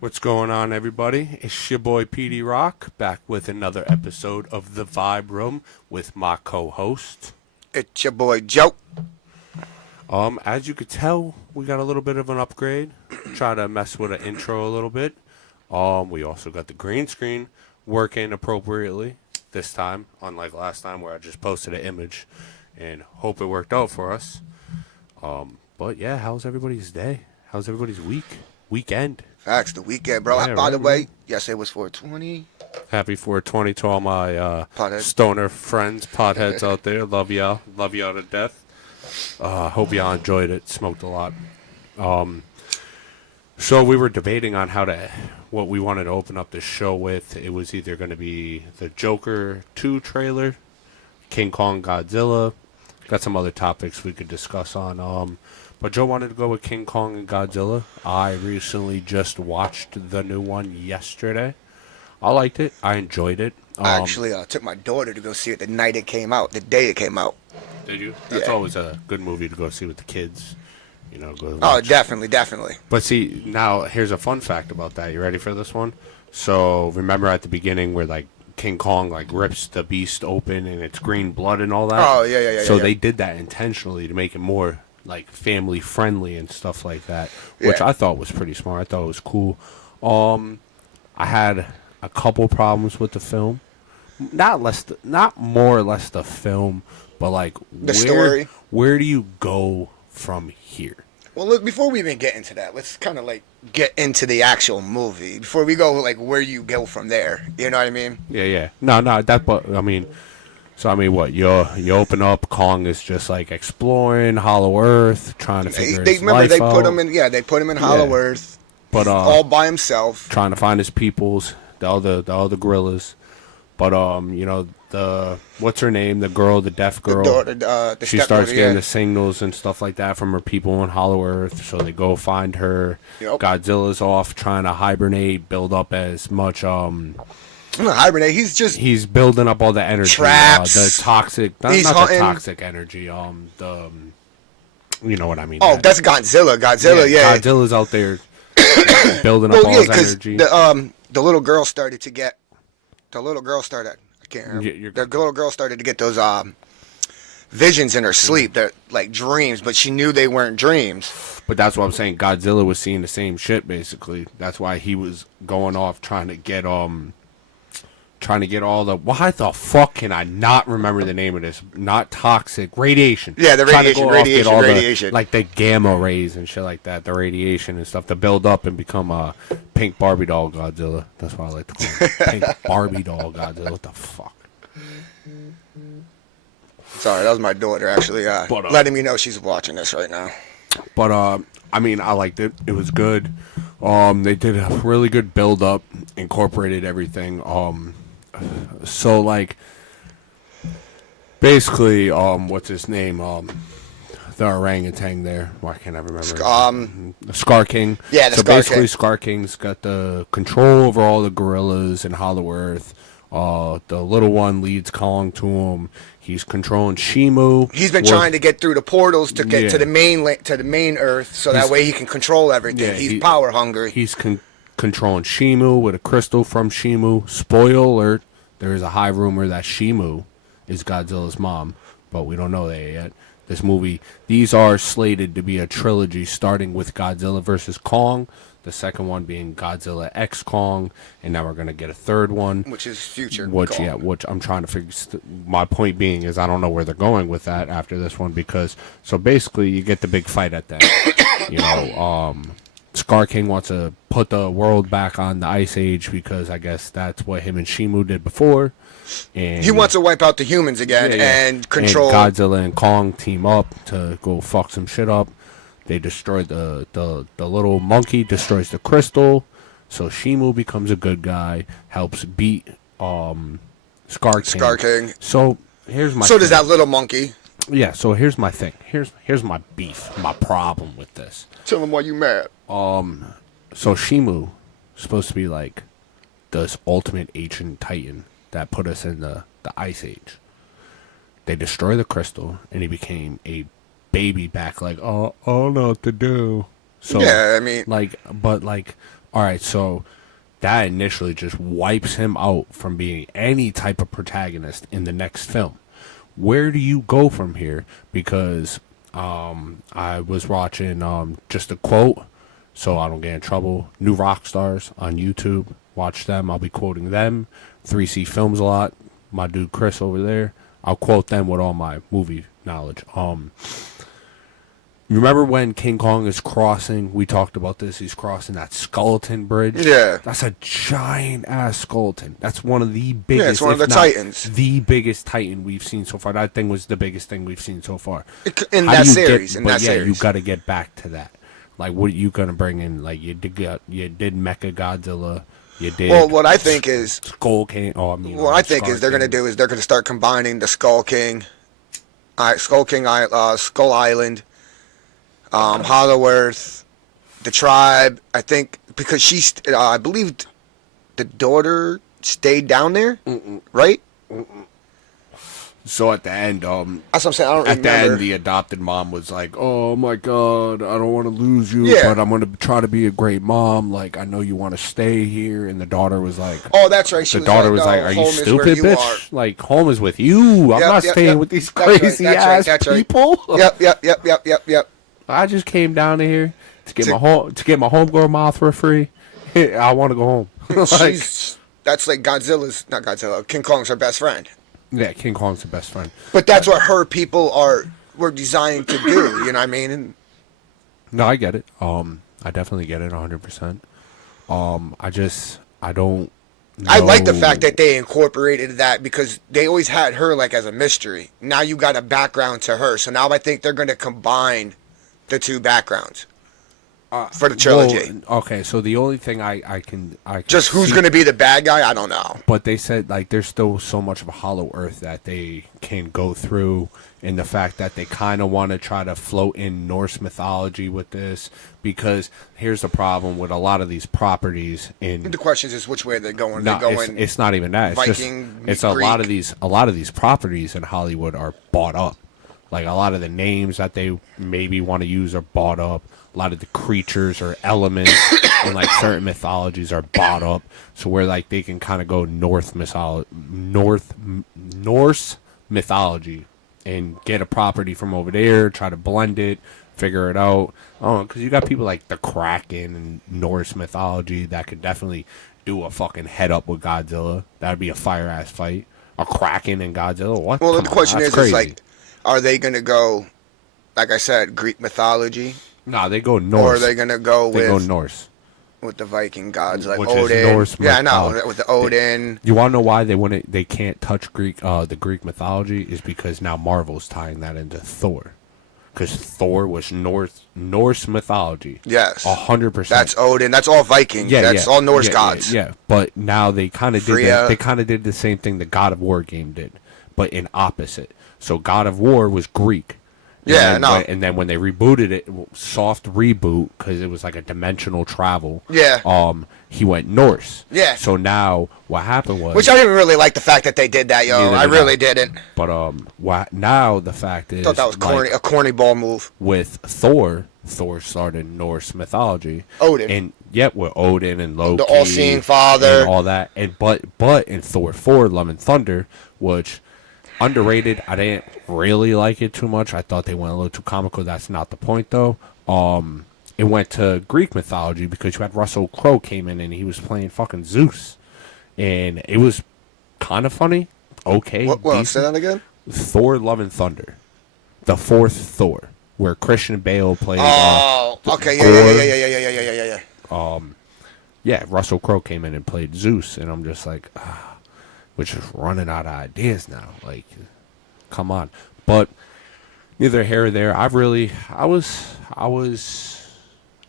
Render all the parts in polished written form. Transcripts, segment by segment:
What's going on, everybody? It's your boy PD Rock back with another episode of The Vibe Room with my co-host. It's your boy Joe. As you could tell, we got a little bit of an upgrade. Try to mess with an intro a little bit. We also got the green screen working appropriately this time, unlike last time where I just posted an image and hope it worked out for us. But yeah, how's everybody's day? How's everybody's weekend? Facts, the weekend, bro. Yeah, By the right, way, yesterday was 420. Happy 420 to all my Pothead. stoner friends, potheads out there. Love y'all. Love y'all to death. Hope y'all enjoyed it. Smoked a lot. So we were debating on what we wanted to open up the show with. It was either going to be the Joker 2 trailer, King Kong Godzilla. Got some other topics we could discuss on. But Joe wanted to go with King Kong and Godzilla. I recently just watched the new one yesterday. I liked it. I enjoyed it. I actually took my daughter to go see it the night it came out, the day it came out. Did you? That's Yeah. always a good movie to go see with the kids. You know, go Oh, watch. definitely. But see, now here's a fun fact about that. You ready for this one? So remember at the beginning where like King Kong like rips the beast open and it's green blood and all that? Oh, yeah. So yeah. they did that intentionally to make it more like family friendly and stuff like that, which Yeah. I thought was pretty smart. I thought it was cool. I had a couple problems with the film. Not more or less the film, but like The story. Where do you go from here? Well, look, before we even get into that, let's kind of like get into the actual movie. Before we go, like, where you go from there. You know what I mean? Yeah. No, that. But I mean, what you open up? Kong is just like exploring Hollow Earth, trying to figure his Remember life they out. put him in. Yeah, they put him in Hollow Yeah. Earth, But all by himself. trying to find his peoples, the other gorillas. But the what's her name? The girl, the deaf girl. The She stepmother, starts getting yeah. the signals and stuff like that from her people on Hollow Earth, so they go find her. Yep. Godzilla's off trying to hibernate, build up as much. Hibernate. He's building up all the energy, Traps. the toxic, not He's the hunting. toxic energy. You know what I mean? Oh, that's Godzilla. Yeah. Godzilla's out there building up all his energy. The little girl started to get. I can't remember. The little girl started to get those visions in her sleep. They're like dreams, but she knew they weren't dreams. But that's what I'm saying. Godzilla was seeing the same shit basically. That's why he was going off trying to get all the. Why the fuck can I not remember the name of this? Not toxic radiation. Yeah, the Trying to go off, get all radiation. like the gamma rays and shit like that. The radiation and stuff to build up and become a pink Barbie doll Godzilla. That's what I like to call it. Pink Barbie doll Godzilla. What the fuck? Sorry, that was my daughter actually letting me know she's watching this right now. But I mean, I liked it. It was good. They did a really good build up, incorporated everything. So like, basically, what's his name? The orangutan there. Why can't I remember? Scar King. Yeah, the so Scar basically, King. Scar King's got the control over all the gorillas in Hollow Earth. The little one leads Kong to him. He's controlling Shimu. He's been trying to get through the portals to get to the main Earth, so that way he can control everything. Yeah, he's power hungry. He's controlling Shimu with a crystal from Shimu. Spoiler alert, there is a high rumor that Shimu is Godzilla's mom, but we don't know that yet. This movie, these are slated to be a trilogy starting with Godzilla vs. Kong, the second one being Godzilla X Kong, and now we're going to get a third one. Which is future Which Kong. I'm trying to figure. My point being is I don't know where they're going with that after this one because, so basically you get the big fight at the end. Scar King wants to put the world back on the Ice Age because I guess that's what him and Shimu did before. And He wants to wipe out the humans again and control. And Godzilla and Kong team up to go fuck some shit up. They destroy the little monkey, destroys the crystal, so Shimu becomes a good guy, helps beat Scar King. So here's my. So does that little monkey. Yeah. So here's my thing. Here's my beef, my problem with this. Tell him why you mad. So Shimu is supposed to be like this ultimate ancient titan that put us in the Ice Age. They destroy the crystal, and he became a baby back like, oh, I don't know what to do. So yeah, I mean, all right, so that initially just wipes him out from being any type of protagonist in the next film. Where do you go from here? Because I was watching just a quote, so I don't get in trouble. New Rock Stars on YouTube. Watch them. I'll be quoting them. 3C Films a lot. My dude Chris over there. I'll quote them with all my movie knowledge. You remember when King Kong is crossing? We talked about this. He's crossing that skeleton bridge. Yeah. That's a giant ass skeleton. That's one of the biggest. Yeah, it's one of the titans. The biggest titan we've seen so far. That thing was the biggest thing we've seen so far. In that series. You got to get back to that. Like, what are you gonna bring in? Like, you did Mecha Godzilla. You did. Well, what I think is Skull King. Oh, I mean. What I think is they're gonna do is they're gonna start combining the Skull King, Skull Island. Hollow Earth, the tribe. I think because I believe the daughter stayed down there, right? So at the end, that's what I'm saying. I don't at remember. the end, the adopted mom was like, "Oh my God, I don't want to lose you, Yeah. but I'm going to try to be a great mom. Like, I know you want to stay here." And the daughter was like, "Oh, that's right." The daughter was like, "Are you stupid, bitch? Like, home is with you. I'm not staying with these crazy ass people." Yep. I just came down here to get my homegirl Mothra free. I want to go home. That's like not Godzilla. King Kong's her best friend. Yeah, King Kong's the best friend. But that's what her people were designed to do. You know what I mean? And no, I get it. I definitely get it 100%. I don't. I like the fact that they incorporated that because they always had her like as a mystery. Now you got a background to her, so now I think they're going to combine the two backgrounds for the trilogy. Well, okay, so the only thing I can just who's going to be the bad guy, I don't know. But they said like there's still so much of a Hollow Earth that they can go through, and the fact that they kind of want to try to float in Norse mythology with this, because here's the problem with a lot of these properties. The question is which way they're going. No, it's not even that. It's a lot of these properties in Hollywood are bought up. Like, a lot of the names that they maybe want to use are bought up. A lot of the creatures or elements in, like, certain mythologies are bought up. So where, like, they can kind of go Norse mythology and get a property from over there, try to blend it, figure it out. Oh, because you got people like the Kraken and Norse mythology that could definitely do a fucking head-up with Godzilla. That would be a fire-ass fight. A Kraken and Godzilla? What? Well, the question is like, are they going to go, like I said, Greek mythology? No, they go Norse. Or are they going to go Norse. With the Viking gods, like which Odin. Is Norse I know, with the Odin. You want to know why they can't touch the Greek mythology? Is because now Marvel's tying that into Thor. Because Thor was Norse mythology. Yes. 100%. That's Odin. That's all Viking. Yeah, that's all Norse gods. Yeah, but now they kind of did the same thing the God of War game did, but in opposite. So God of War was Greek. And then when they rebooted it, soft reboot, because it was like a dimensional travel. Yeah. He went Norse. Yeah. So now what happened was, which I didn't really like the fact that they did that, yo. I really didn't. But now the fact is, I thought that was corny, a corny ball move. With Thor started Norse mythology. Odin. With Odin and Loki, the all-seeing father, and all that. And but in Thor 4, Love and Thunder, which underrated. I didn't really like it too much. I thought they went a little too comical. That's not the point, though. It went to Greek mythology because you had Russell Crowe came in and he was playing fucking Zeus, and it was kind of funny. Okay, what? Say that again. Thor: Love and Thunder, the fourth Thor, where Christian Bale played. Okay, yeah. Russell Crowe came in and played Zeus, and I'm just like, we're just running out of ideas now. Like, come on. But neither here or there. I was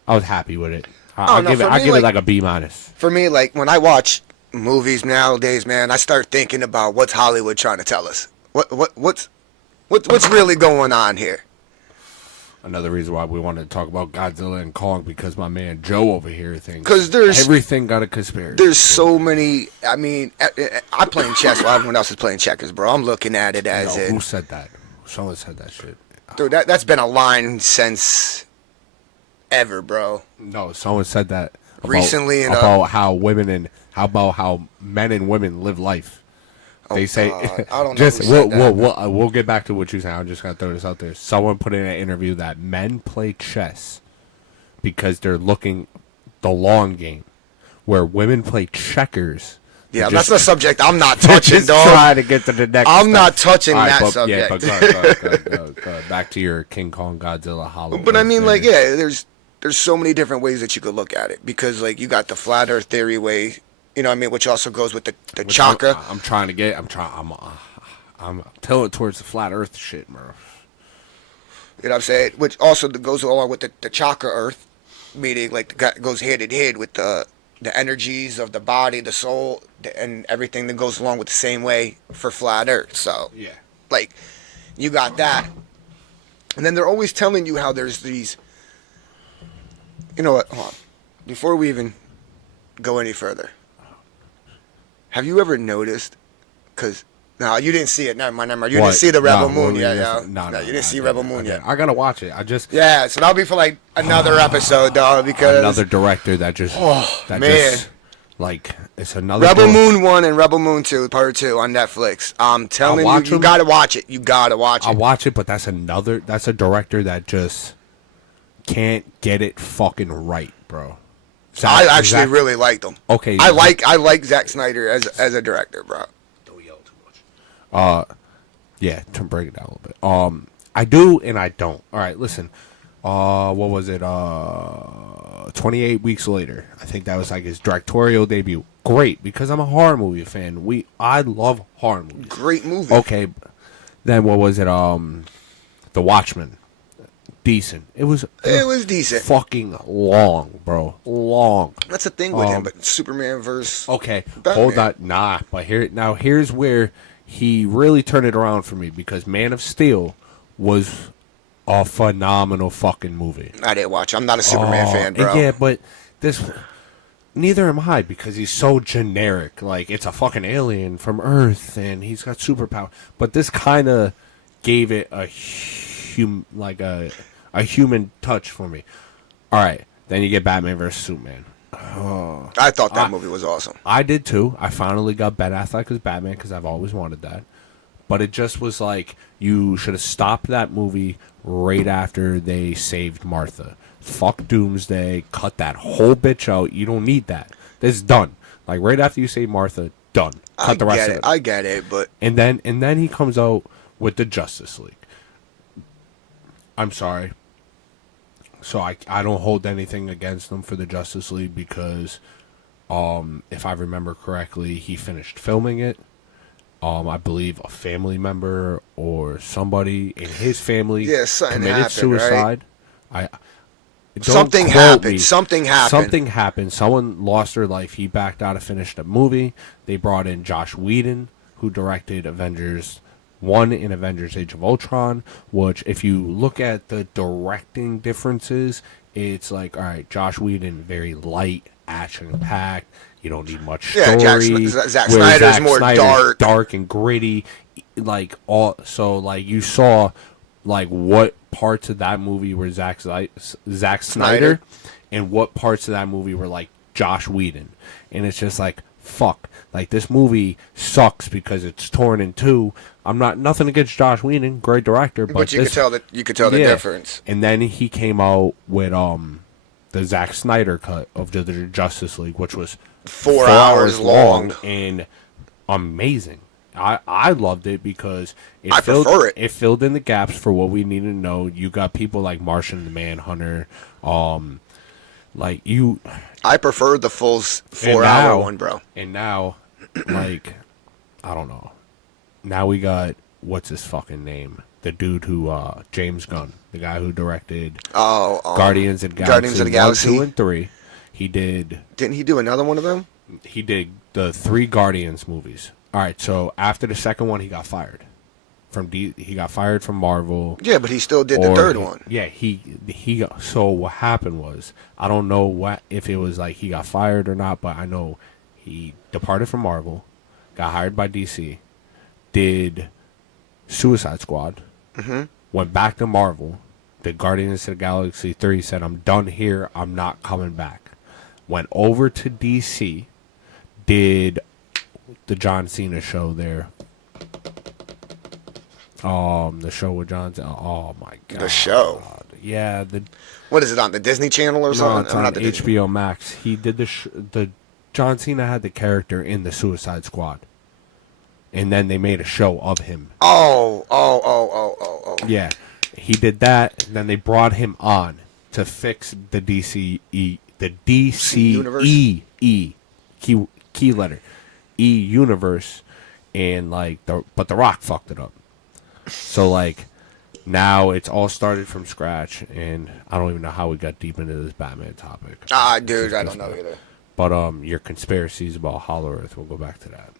happy with it. I give it like a B-. For me, like when I watch movies nowadays, man, I start thinking about what's Hollywood trying to tell us. What's really going on here? Another reason why we wanted to talk about Godzilla and Kong, because my man Joe over here thinks there's everything got a conspiracy. There's so many. I mean, I'm playing chess while everyone else is playing checkers, bro. I'm looking at it as who said that? Someone said that shit. Dude, that's been a line since ever, bro. No, someone said that Recently, about how how men and women live life. They say God. I don't know just who said that. we'll get back to what you said. I'm just gonna throw this out there. Someone put in an interview that men play chess because they're looking the long game, where women play checkers. Yeah, that's the subject I'm not touching, just dog. trying to get to the next. I'm step. not touching All right, that but, subject. Yeah, but go. Back to your King Kong Godzilla Hollow. But I mean, Earth like, theory. yeah, there's so many different ways that you could look at it, because like you got the flat Earth theory way, you know what I mean, which also goes with the Which chakra. I'm tilted towards the flat Earth shit, bro. You know what I'm saying? Which also goes along with the chakra Earth, meaning like goes hand in hand with the energies of the body, the soul, and everything that goes along with the same way for flat Earth. So Yeah. like you got that, and then they're always telling you how there's these. You know what? Hold on. Before we even go any further, have you ever noticed? Because no, you didn't see it. Never mind. You didn't see the Rebel Moon yet, yo. No, you didn't see Rebel Moon yet. I gotta watch it. I just Yeah, so that'll be for like another episode, dog. Because another director that just man. like it's another Rebel dir- Moon 1 and Rebel Moon 2, Part 2 on Netflix. I'm telling you, you gotta watch it. You gotta watch it. I'll watch it, but that's a director that just can't get it fucking right, bro. I actually really liked him. Okay, I like Zack Snyder as a director, bro. Don't yell too much. Yeah, to break it down a little bit. I do and I don't. All right, listen. What was it? 28 weeks later. I think that was like his directorial debut. Great, because I'm a horror movie fan. I love horror movies. Great movie. Okay, then what was it? The Watchmen. Decent. It was decent. Fucking long, bro. Long. That's the thing with him, but Superman versus Okay, Batman. hold on. Nah, but here's where he really turned it around for me, because Man of Steel was a phenomenal fucking movie. I didn't watch. I'm not a Superman fan, bro. Yeah, but neither am I, because he's so generic. Like, it's a fucking alien from Earth and he's got superpower. But this kind of gave it a human touch for me. All right, then you get Batman versus Superman. I thought that movie was awesome. I did too. I finally got Ben Affleck as Batman because I've always wanted that. But it just was like, you should have stopped that movie right after they saved Martha. Fuck Doomsday. Cut that whole bitch out. You don't need that. It's done. Like, right after you save Martha, done. Cut the rest of it. I get it, but And then he comes out with the Justice League. I'm sorry. So I don't hold anything against him for the Justice League, because if I remember correctly, he finished filming it. I believe a family member or somebody in his family something committed happened, suicide. Something happened. Someone lost their life. He backed out to finish the movie. They brought in Josh Whedon, who directed Avengers 1 in Avengers Age of Ultron, which, if you look at the directing differences, it's like, all right, Josh Whedon, very light, action-packed. You don't need much story. Zack Snyder's more dark and gritty. Like, you saw, like, what parts of that movie were Zack Snyder, and what parts of that movie were, like, Josh Whedon. And it's just like, fuck. Like, this movie sucks because it's torn in two. I'm nothing against Josh Whedon, great director, but you could tell the difference. And then he came out with the Zack Snyder cut of the Justice League, which was 4 hours long and amazing. I loved it because prefer it. It filled in the gaps for what we needed to know. You got people like Martian the Manhunter, I prefer the full 4 hour one, bro. And now, like, I don't know. Now we got, what's his fucking name? The dude who, James Gunn, the guy who directed Guardians of the Galaxy 1, 2, and 3. He did. Didn't he do another one of them? He did the 3 Guardians movies. All right, so after the second one, he got fired he got fired from Marvel. Yeah, but he still did the third one. Yeah, so what happened was, I don't know if it was like he got fired or not, but I know he departed from Marvel, got hired by DC, did Suicide Squad, went back to Marvel, did Guardians of the Galaxy 3, said, I'm done here, I'm not coming back. Went over to DC, did the John Cena show there. The show with John Cena. Oh, my God. The show? Yeah. What is it, on the Disney Channel or something? It's on HBO Max. He did the John Cena had the character in the Suicide Squad. And then they made a show of him. Oh. Yeah. He did that, and then they brought him on to fix the DCE, the DCE key letter E universe, and like but the Rock fucked it up. So like now it's all started from scratch, and I don't even know how we got deep into this Batman topic. Dude, I don't know either. But your conspiracies about Hollow Earth, we'll go back to that.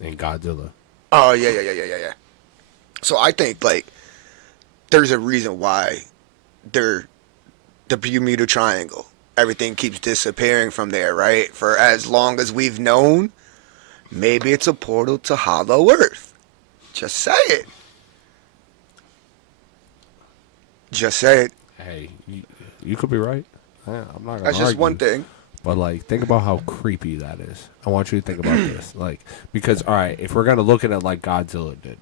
And Godzilla. Oh yeah. So I think like there's a reason why the Bermuda Triangle, everything keeps disappearing from there, right? For as long as we've known, maybe it's a portal to Hollow Earth. Just say it. Just say it. Hey, you could be right. I'm not gonna That's just argue. one thing. But, like, think about how creepy that is. I want you to think about this. Like, because, all right, if we're going to look at it like Godzilla did,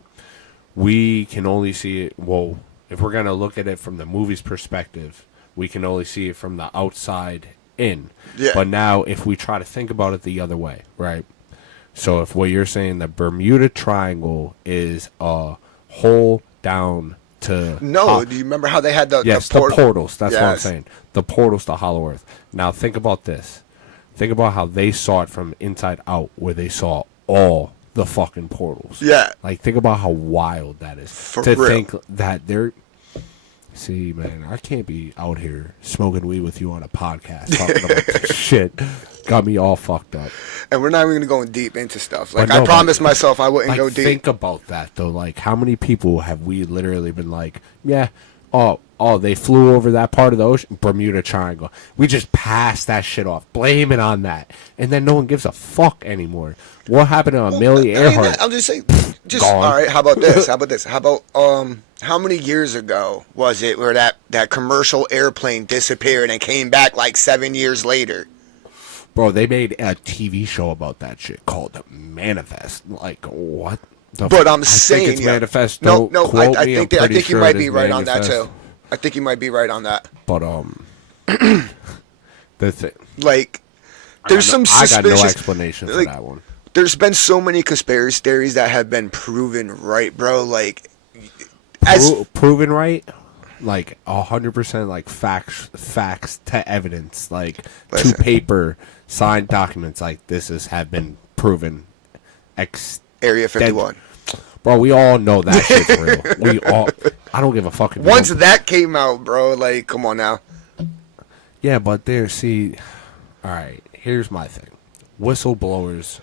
we can only see it, well, if we're going to look at it from the movie's perspective, we can only see it from the outside in. Yeah. But now, if we try to think about it the other way, right? So, if what you're saying, the Bermuda Triangle is a hole down to... No, do you remember how they had the portals. That's what I'm Yes. saying. The portals to Hollow Earth. Now think about this. Think about how they saw it from inside out, where they saw all the fucking portals. Yeah. Like think about how wild that is. For to real. think that they're... See, man, I can't be out here smoking weed with you on a podcast talking about this shit. Got me all fucked up. And we're not even going to go in deep into stuff. Like, But no, I promised but- myself I wouldn't Like, go deep. think about that, though. Like, how many people have we literally been like, yeah, oh, they flew over that part of the ocean, Bermuda Triangle. We just passed that shit off. Blame it on that. And then no one gives a fuck anymore. What happened to Amelia Earhart? I'm just saying. Gone. All right, how about this? How about how many years ago was it where that commercial airplane disappeared and came back like 7 years later? Bro, they made a TV show about that shit called Manifest. Like, what? But I'm I saying, think it's yeah. Manifest. No, Don't quote I me. think I'm I pretty think you sure might it be is right on that Manifest. too. I think you might be right on that. But the thing, Like, there's some I got no suspicious explanation for like, that one. There's been so many conspiracy theories that have been proven right, bro. Like, as Proven right, like 100%, like facts to evidence, like Listen. to paper, signed documents. Like this have been proven. Area 51. Bro, we all know that shit's real. We all. I don't give a fuck. If you Once don't- that came out, bro, like, come on now. Yeah, but there. See, all right. Here's my thing. Whistleblowers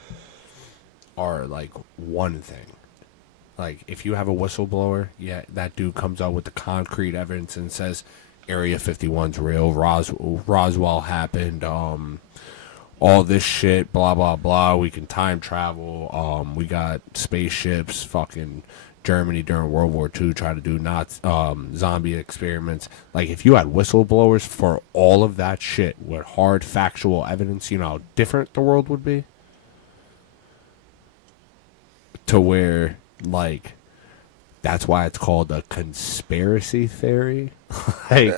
are like one thing. Like, if you have a whistleblower, yeah, that dude comes out with the concrete evidence and says Area 51's real, Roswell happened, all this shit, blah, blah, blah. We can time travel. We got spaceships, fucking Germany during World War II try to do zombie experiments. Like, if you had whistleblowers for all of that shit with hard factual evidence, you know how different the world would be? To where... Like, that's why it's called a conspiracy theory. Like,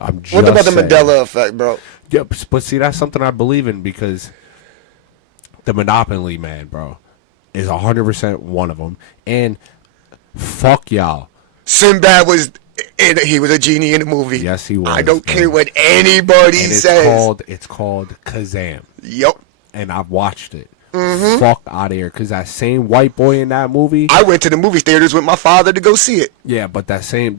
I'm just What about the saying. Mandela effect, bro? Yeah, but see, that's something I believe in because the Monopoly man, bro, is 100% one of them. And fuck y'all. Sinbad was, he was a genie in the movie. Yes, he was. I don't man. care what anybody And says. it's called Kazam. Yup. And I've watched it. Mm-hmm. Fuck out of here, because that same white boy in that movie. I went to the movie theaters with my father to go see it. Yeah, but the same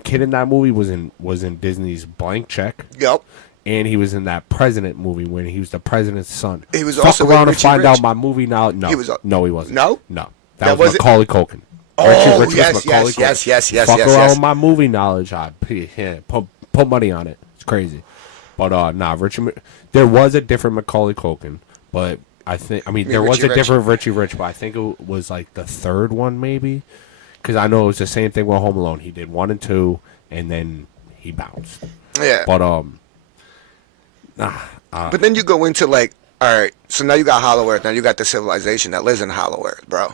kid in that movie was in Disney's Blank Check. Yup. And he was in that President movie when he was the president's son. He was Fuck also with around and Richie find Rich. out my movie now. No, He was, no, he wasn't. No? No, That that was wasn't- Macaulay Culkin. Oh, Richie yes, was Macaulay yes, Culkin. yes, yes, Fuck yes, around yes. with my movie knowledge. Put money on it. It's crazy. But nah, there was a different Macaulay Culkin, but there was Richie a Rich? different Richie Rich, but I think it was like the third one maybe. because I know it was the same thing with Home Alone. He did 1 and 2, and then he bounced. Yeah. But But then you go into like, all right, so now you got Hollow Earth. Now you got the civilization that lives in Hollow Earth, bro.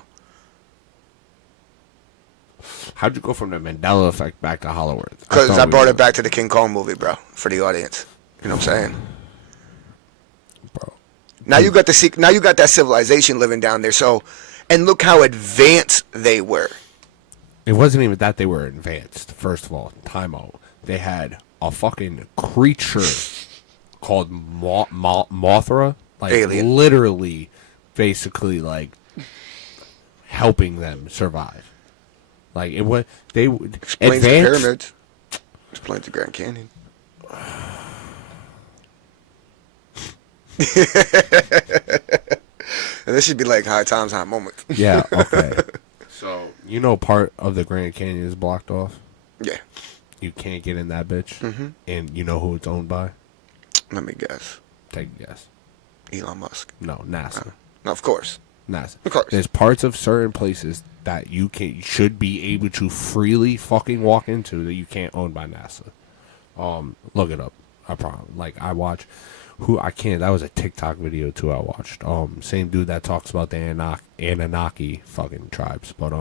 how'd you go from the Mandela effect back to Hollow Earth? Because I thought brought we it back to the King Kong movie, bro, for the audience. You know what I'm saying? bro. Now you got now you got that civilization living down there. So, and look how advanced they were. It wasn't even that they were advanced. First of all, time out. They had a fucking creature called Mothra, like Alien. literally, basically like helping them survive. Like it was they Explains the advanced. pyramids. Explains the Grand Canyon. And this should be like high times, high moments. Yeah. Okay. So you know, part of the Grand Canyon is blocked off. Yeah. You can't get in that bitch. Mm-hmm. And you know who it's owned by? Let me guess. Take a guess. Elon Musk. No, NASA. No, of course. NASA. Of course. There's parts of certain places that you should be able to freely fucking walk into that you can't own by NASA. Look it up. I promise. Like I watch, I can't. That was a TikTok video too. I watched. Same dude that talks about the Anunnaki fucking tribes. But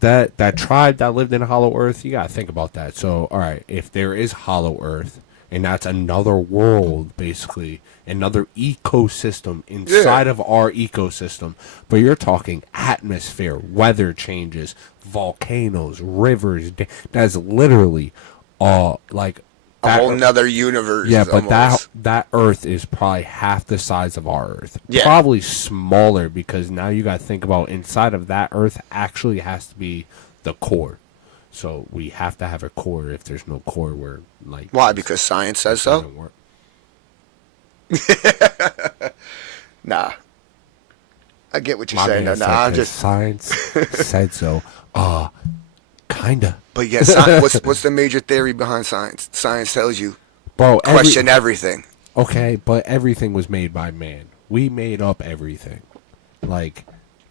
that tribe that lived in Hollow Earth. You gotta think about that. So all right, if there is Hollow Earth. And that's another world, basically, another ecosystem inside of our ecosystem. But you're talking atmosphere, weather changes, volcanoes, rivers. That's literally, like A whole nother universe. yeah, but almost. that Earth is probably half the size of our Earth. Yeah. Probably smaller because now you got to think about inside of that Earth actually has to be the core. So we have to have a core. If there's no core, we're like Why? Because science says so? doesn't work. Nah. I get what you're My saying. man Nah, said I'm 'cause just. science said so. Kinda. But yeah, what's the major theory behind science? Science tells you Bro, question everything. okay, but everything was made by man. We made up everything. Like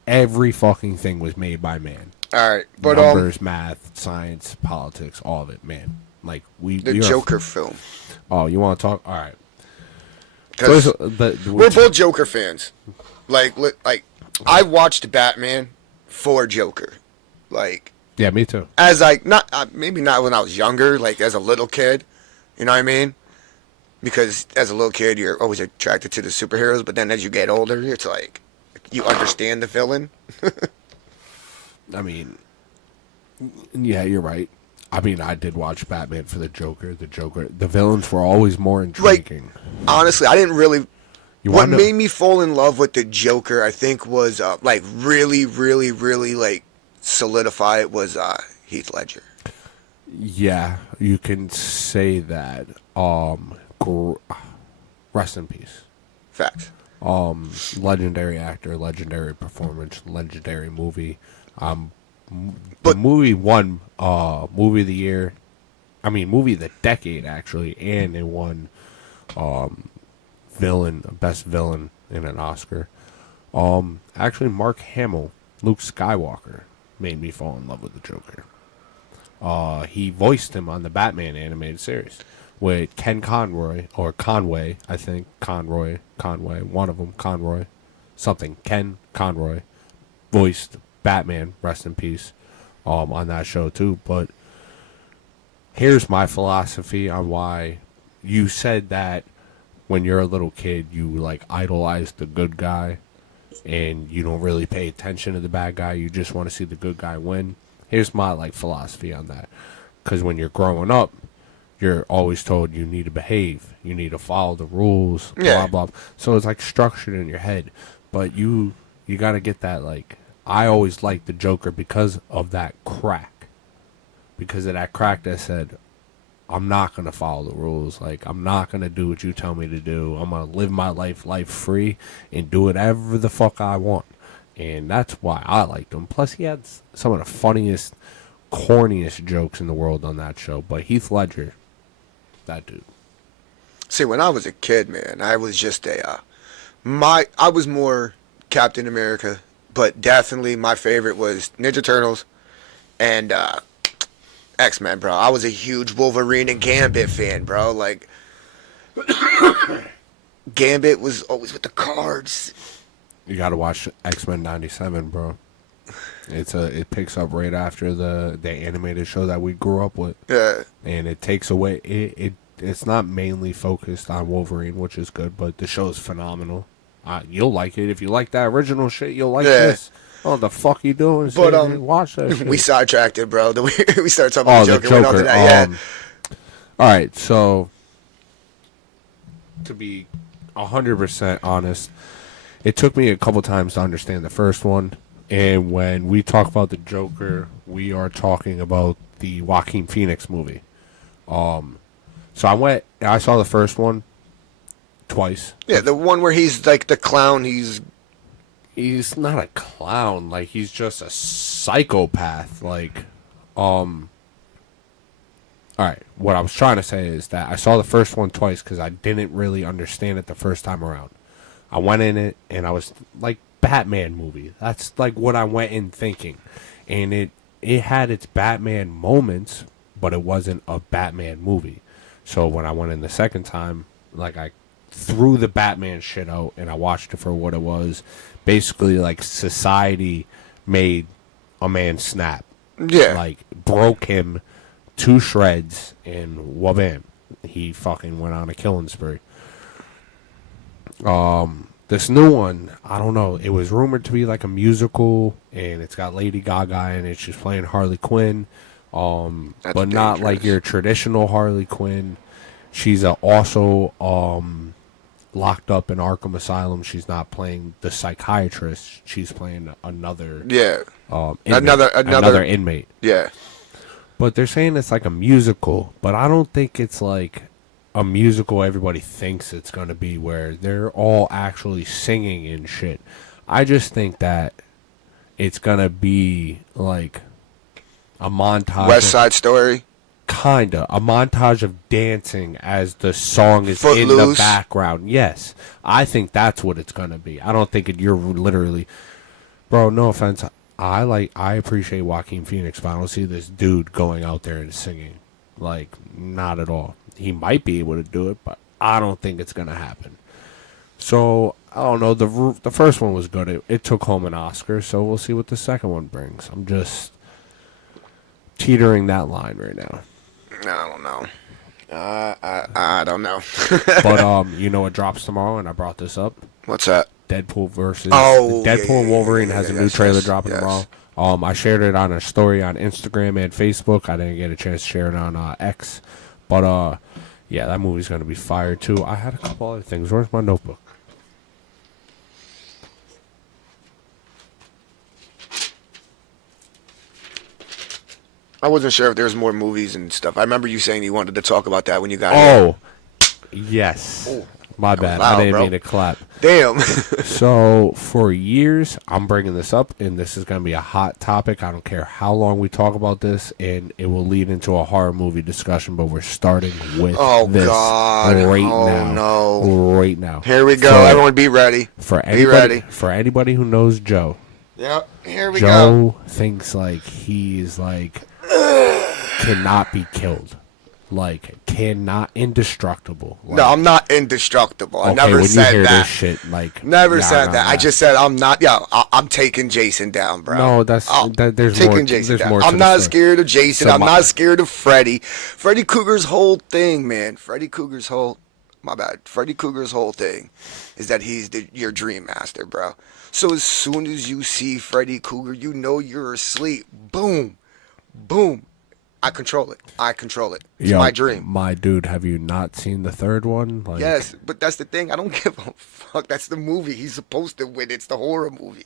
every fucking thing was made by man. All right, but Numbers, math, science, politics, all of it, man. Like the we are- Joker film. Oh, you want to talk? All right. 'Cause But we're both Joker fans. Like I watched Batman for Joker. Like yeah, me too. as maybe not when I was younger, like as a little kid. You know what I mean? Because as a little kid, you're always attracted to the superheroes, but then as you get older, it's like you understand the villain. I mean, yeah, you're right. I mean, I did watch Batman for the Joker. The villains were always more intriguing. Honestly, I didn't really. You What wanna- made me fall in love with the Joker, I think, was like really, really, really like solidify it was Heath Ledger. Yeah, you can say that. Rest in peace. Facts. Legendary actor, legendary performance, legendary movie. The But- movie won movie of the year. I mean, movie of the decade actually, and it won best villain in an Oscar. Actually, Mark Hamill, Luke Skywalker, made me fall in love with the Joker. He voiced him on the Batman animated series with Ken Conroy or Conway, I think Conroy, one of them, Conroy, something. Ken Conroy voiced Batman, rest in peace, on that show too. But here's my philosophy on why you said that when you're a little kid you like idolize the good guy and you don't really pay attention to the bad guy. You just want to see the good guy win. Here's my like philosophy on that. Because when you're growing up, you're always told you need to behave, you need to follow the rules, Yeah. blah blah. So it's like structured in your head. But you got to get that like. I always liked the Joker because of that crack. Because of that crack that said, I'm not going to follow the rules. Like, I'm not going to do what you tell me to do. I'm going to live my life free and do whatever the fuck I want. And that's why I liked him. Plus, he had some of the funniest, corniest jokes in the world on that show. But Heath Ledger, that dude. See, when I was a kid, man, I was just I was more Captain America, but definitely my favorite was Ninja Turtles and X-Men, bro. I was a huge Wolverine and Gambit fan, bro. Like, Gambit was always with the cards. You got to watch X-Men '97, bro. It picks up right after the animated show that we grew up with. Yeah. And it takes away it's not mainly focused on Wolverine, which is good, but the show is phenomenal. You'll like it if you like that original shit. You'll like this. Oh, the fuck you doing? But watch that shit. We sidetracked it, bro. We started talking about the Joker. Went on to that. All right, so to be 100% honest, it took me a couple times to understand the first one. And when we talk about the Joker, we are talking about the Joaquin Phoenix movie. So I saw the first one twice. Yeah, the one where he's like the clown. He's not a clown. Like, he's just a psychopath. Like, all right, what I was trying to say is that I saw the first one twice because I didn't really understand it the first time around. I went in it, and I was like, Batman movie. That's like what I went in thinking. And it had its Batman moments, but it wasn't a Batman movie. So when I went in the second time, like, I threw the Batman shit out and I watched it for what it was. Basically, like, society made a man snap. Yeah. Like, broke him to shreds, and wabam, he fucking went on a killing spree. This new one, I don't know. It was rumored to be like a musical, and it's got Lady Gaga in it. She's playing Harley Quinn, but not like your traditional Harley Quinn. She's also locked up in Arkham Asylum. She's not playing the psychiatrist. She's playing another another inmate. Yeah. But they're saying it's like a musical, but I don't think it's like a musical everybody thinks it's going to be, where they're all actually singing and shit. I just think that it's going to be like a montage. West Side Story? Kinda. A montage of dancing as the song is in the background. Yes. I think that's what it's going to be. I don't think you're literally... Bro, no offense. I appreciate Joaquin Phoenix, but I don't see this dude going out there and singing. Like, not at all. He might be able to do it, but I don't think it's going to happen. So, I don't know. The first one was good. It took home an Oscar, so we'll see what the second one brings. I'm just teetering that line right now. I don't know. I don't know. But, you know what drops tomorrow, and I brought this up? What's that? Deadpool versus... Deadpool and Wolverine has a new trailer dropping tomorrow. I shared it on a story on Instagram and Facebook. I didn't get a chance to share it on X. But, yeah, that movie's going to be fire, too. I had a couple other things. Where's my notebook? I wasn't sure if there was more movies and stuff. I remember you saying you wanted to talk about that when you got here. Yes. Oh, my bad. loud, I didn't bro. mean to clap. Damn. So, for years, I'm bringing this up, and this is going to be a hot topic. I don't care how long we talk about this, and it will lead into a horror movie discussion, but we're starting with this God. right now. No. Right now. Here we go. Everyone be ready. Be ready. For anybody who knows Joe. Yep. Here we go. Joe thinks, like, he's, like, cannot be killed. Like, indestructible. Like, no, I'm not indestructible. I never when said you hear that. This shit, like, never said that. I just said I'm not. Yeah, I'm taking Jason down, bro. No, there's taking more. Jason There's down. more. I'm not scared of Jason. So I'm not scared of Freddy. Freddy Krueger's whole thing, man. Freddy Krueger's whole thing is that he's your dream master, bro. So as soon as you see Freddy Krueger, you know you're asleep. Boom, boom. I control it. It's my dream. My dude, have you not seen the third one? Like, yes, but that's the thing. I don't give a fuck. That's the movie he's supposed to win. It's the horror movie.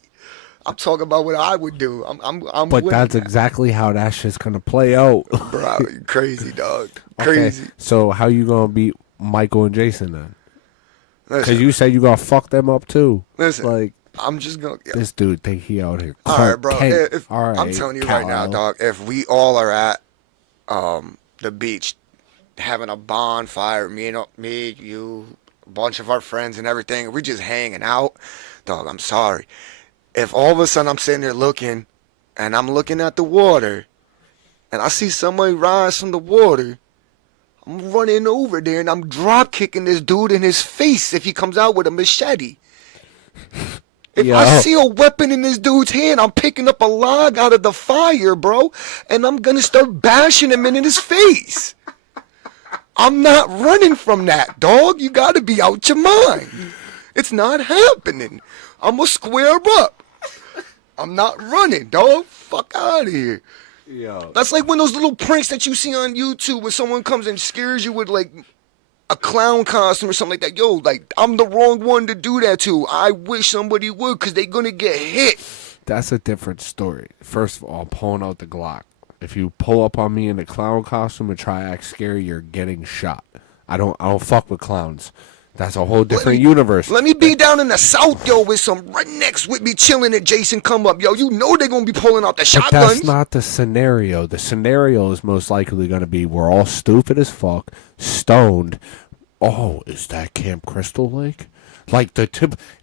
I'm talking about what I would do. I'm but that's exactly how that shit's gonna play out. Bro, you crazy, dog. Okay, Crazy. so how you gonna beat Michael and Jason then? Listen, Because you said you gonna fuck them up too. Listen, like, I'm just gonna. Yeah. This dude think he out here. All right, bro. All right, I'm telling you right now, dog. If we all are at the beach having a bonfire, me, you, a bunch of our friends and everything, we're just hanging out, dog. I'm sorry. if all of a sudden I'm sitting there looking, and I'm looking at the water, and I see somebody rise from the water, I'm running over there and I'm drop kicking this dude in his face if he comes out with a machete. If Yo. I see a weapon in this dude's hand, I'm picking up a log out of the fire, bro, and I'm gonna start bashing him in his face. I'm not running from that, dog. You gotta be out your mind. It's not happening. I'm gonna square up. I'm not running, dog. Fuck out of here. Yo. That's like one of those little pranks that you see on YouTube where someone comes and scares you with like a clown costume or something like that. Yo, like, I'm the wrong one to do that to. I wish somebody would, because they're going to get hit. That's a different story. First of all, pulling out the Glock. If you pull up on me in a clown costume and try to act scary, you're getting shot. I don't fuck with clowns. That's a whole different universe. Let me be down in the South, yo, with some rednecks with me chilling and Jason come up. Yo, you know they're going to be pulling out the But shotguns. that's not the scenario. The scenario is most likely going to be we're all stupid as fuck, stoned. Oh, is that Camp Crystal Lake? Like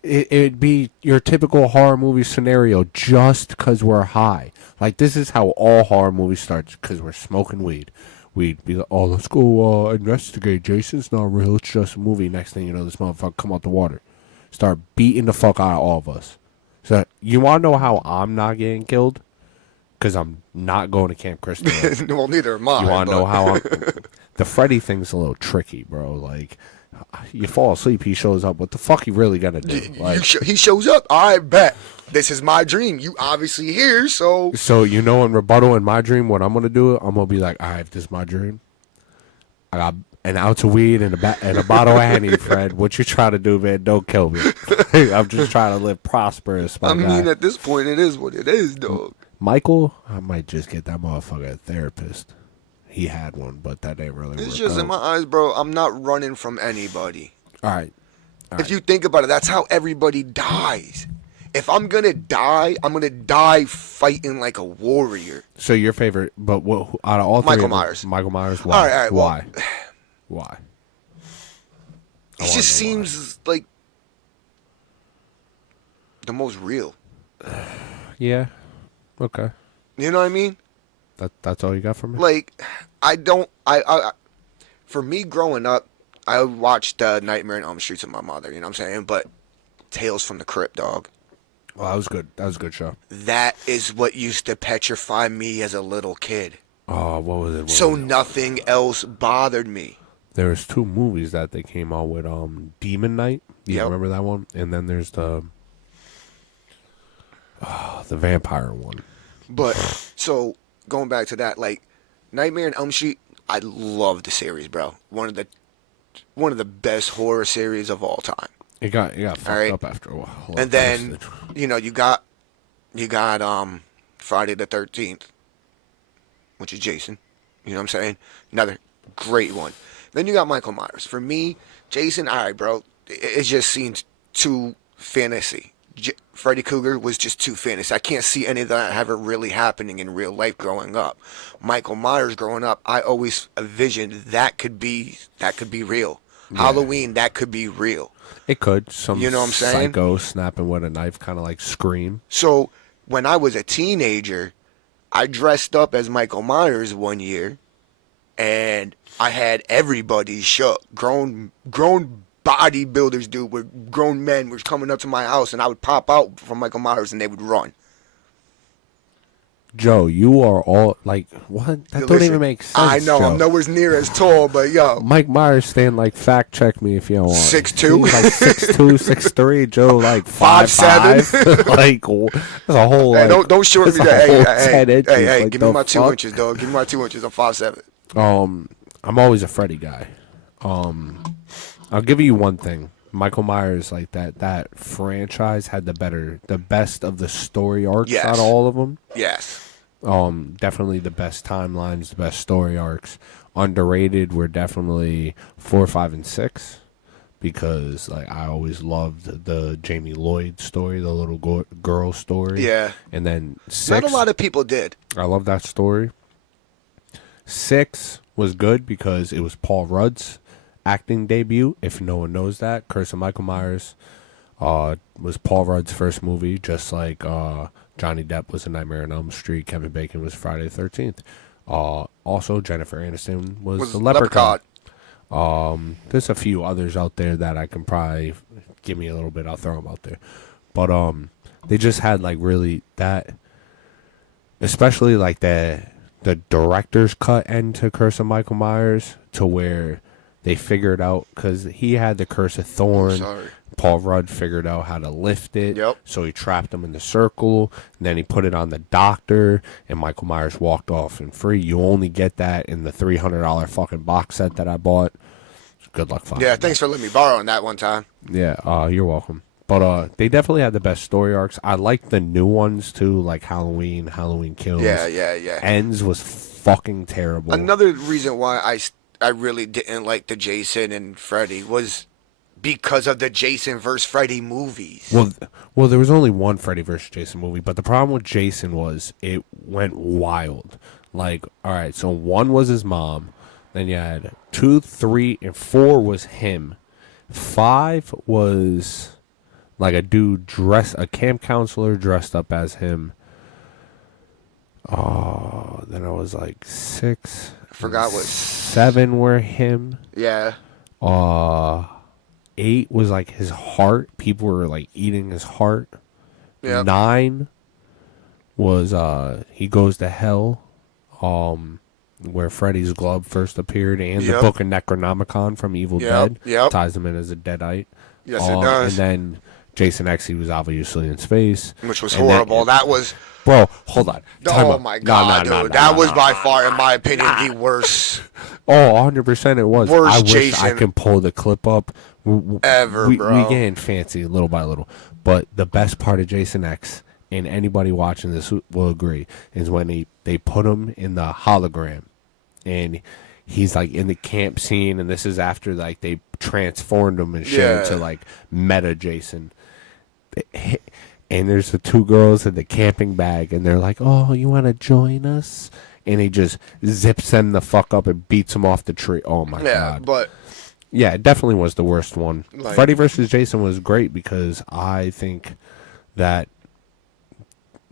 it'd be your typical horror movie scenario just because we're high. Like this is how all horror movies start, because we're smoking weed. We'd be like, oh, let's go investigate. Jason's not real. It's just a movie. Next thing you know, this motherfucker come out the water. Start beating the fuck out of all of us. So you want to know how I'm not getting killed? Because I'm not going to Camp Crystal Lake. Well, neither am I. You want to know how I'm... The Freddy thing's a little tricky, bro. Like, you fall asleep, he shows up. What the fuck you really gonna do? Like, He shows up. I bet. This is my dream. You obviously here, so... So, you know, in rebuttal in my dream, what I'm gonna do, I'm gonna be like, all right, if this is my dream, I got an ounce of weed and a bottle of Henny, Fred. What you trying to do, man? Don't kill me. I'm just trying to live prosperous, my I guy. mean, at this point, it is what it is, dog. Michael, I might just get that motherfucker a therapist. He had one, but that ain't really It's work just out. in my eyes, bro. I'm not running from anybody. All right. If you think about it, that's how everybody dies. If I'm gonna die, I'm gonna die fighting like a warrior. So your favorite, but what out of all three? Michael of them, Myers. Michael Myers. Why? All right, well, why? Why? He just seems like the most real. Yeah. Okay. You know what I mean? That's all you got from me. Like, for me growing up, I watched Nightmare on Elm Street with my mother. You know what I'm saying? But Tales from the Crypt, dog. Well, that was good. That was a good show. That is what used to petrify me as a little kid. Oh, what was it? So nothing else bothered me. There was 2 movies that they came out with. Demon Knight. You Yep. remember that one? And then there's the vampire one. But so going back to that, like Nightmare on Elm Street, I love the series, bro. One of the best horror series of all time. It got fucked right. up after a while. And then you got Friday the 13th, which is Jason. You know what I'm saying? Another great one. Then you got Michael Myers. For me, Jason, all right, bro. It just seems too fantasy. Freddy Krueger was just too fantasy. I can't see any of that ever really happening in real life growing up. Michael Myers growing up, I always envisioned that could be real. Yeah. Halloween, that could be real. It could. Some you know what I'm saying? Psycho snapping with a knife, kind of like Scream. So when I was a teenager, I dressed up as Michael Myers one year, and I had everybody shook. Grown bodybuilders, dude, with grown men were coming up to my house, and I would pop out from Michael Myers, and they would run. Joe, you are all like what? That don't even make sense. I know, Joe. I'm nowhere near as tall, but yo, Mike Myers stand like fact check me if you don't want. 6'2"? He's like 6'2", 6'3". Joe like 5'7". Like that's a whole. Hey, like, don't short me that's a that. whole Hey, 10 inches. hey, Like, give me the my 2 fuck? inches, dog. Give me my 2 inches. I'm 5'7". I'm always a Freddy guy. I'll give you one thing. Michael Myers, like that franchise had the best of the story arcs Yes. out of all of them. Yes. Definitely the best timelines, the best story arcs. Underrated were definitely 4, 5, and 6, because like I always loved the Jamie Lloyd story, the little girl story. Yeah. And then 6. Not a lot of people did. I love that story. 6 was good because it was Paul Rudd's acting debut. If no one knows that, Curse of Michael Myers. Was Paul Rudd's first movie, just like Johnny Depp was A Nightmare on Elm Street, Kevin Bacon was Friday the 13th. Also, Jennifer Aniston was the Leprechaun. There's a few others out there that I can probably give me a little bit. I'll throw them out there, but they just had like really that, especially like the director's cut end to Curse of Michael Myers, to where they figured out, because he had the Curse of Thorn. Paul Rudd figured out how to lift it. Yep. So he trapped him in the circle, and then he put it on the doctor, and Michael Myers walked off and free. You only get that in the $300 fucking box set that I bought. Good luck finding Yeah, thanks for letting me borrow on that one time. Yeah, you're welcome. But they definitely had the best story arcs. I like the new ones too, like Halloween Kills. Yeah. Ends was fucking terrible. Another reason why I really didn't like the Jason and Freddy was because of the Jason vs. Freddy movies. Well, there was only one Freddy vs. Jason movie, but the problem with Jason was it went wild. Like, all right, so 1 was his mom, then you had 2, 3, and 4 was him. 5 was like a dude a camp counselor dressed up as him. Oh, then I was like 6. I forgot what. 7 were him. Yeah. 8 was like his heart. People were like eating his heart. Yep. 9 was he goes to hell, where Freddy's glove first appeared, and the book of Necronomicon from Evil Dead ties him in as a deadite. Yes, it does. And then Jason X, he was obviously in space, which was horrible. That was. Bro, hold on. Oh my god, dude. That was by far, in my opinion, the worst. Oh, 100% it was. Worst I wish Jason I could pull the clip up. Ever, bro. We getting fancy little by little. But the best part of Jason X, and anybody watching this will agree, is when they put him in the hologram. And he's like in the camp scene, and this is after like they transformed him and shit into like meta Jason. And there's the 2 girls in the camping bag, and they're like, "Oh, you want to join us?" And he just zips them the fuck up and beats them off the tree. Oh my god! But yeah, it definitely was the worst one. Like, Freddy vs. Jason was great because I think that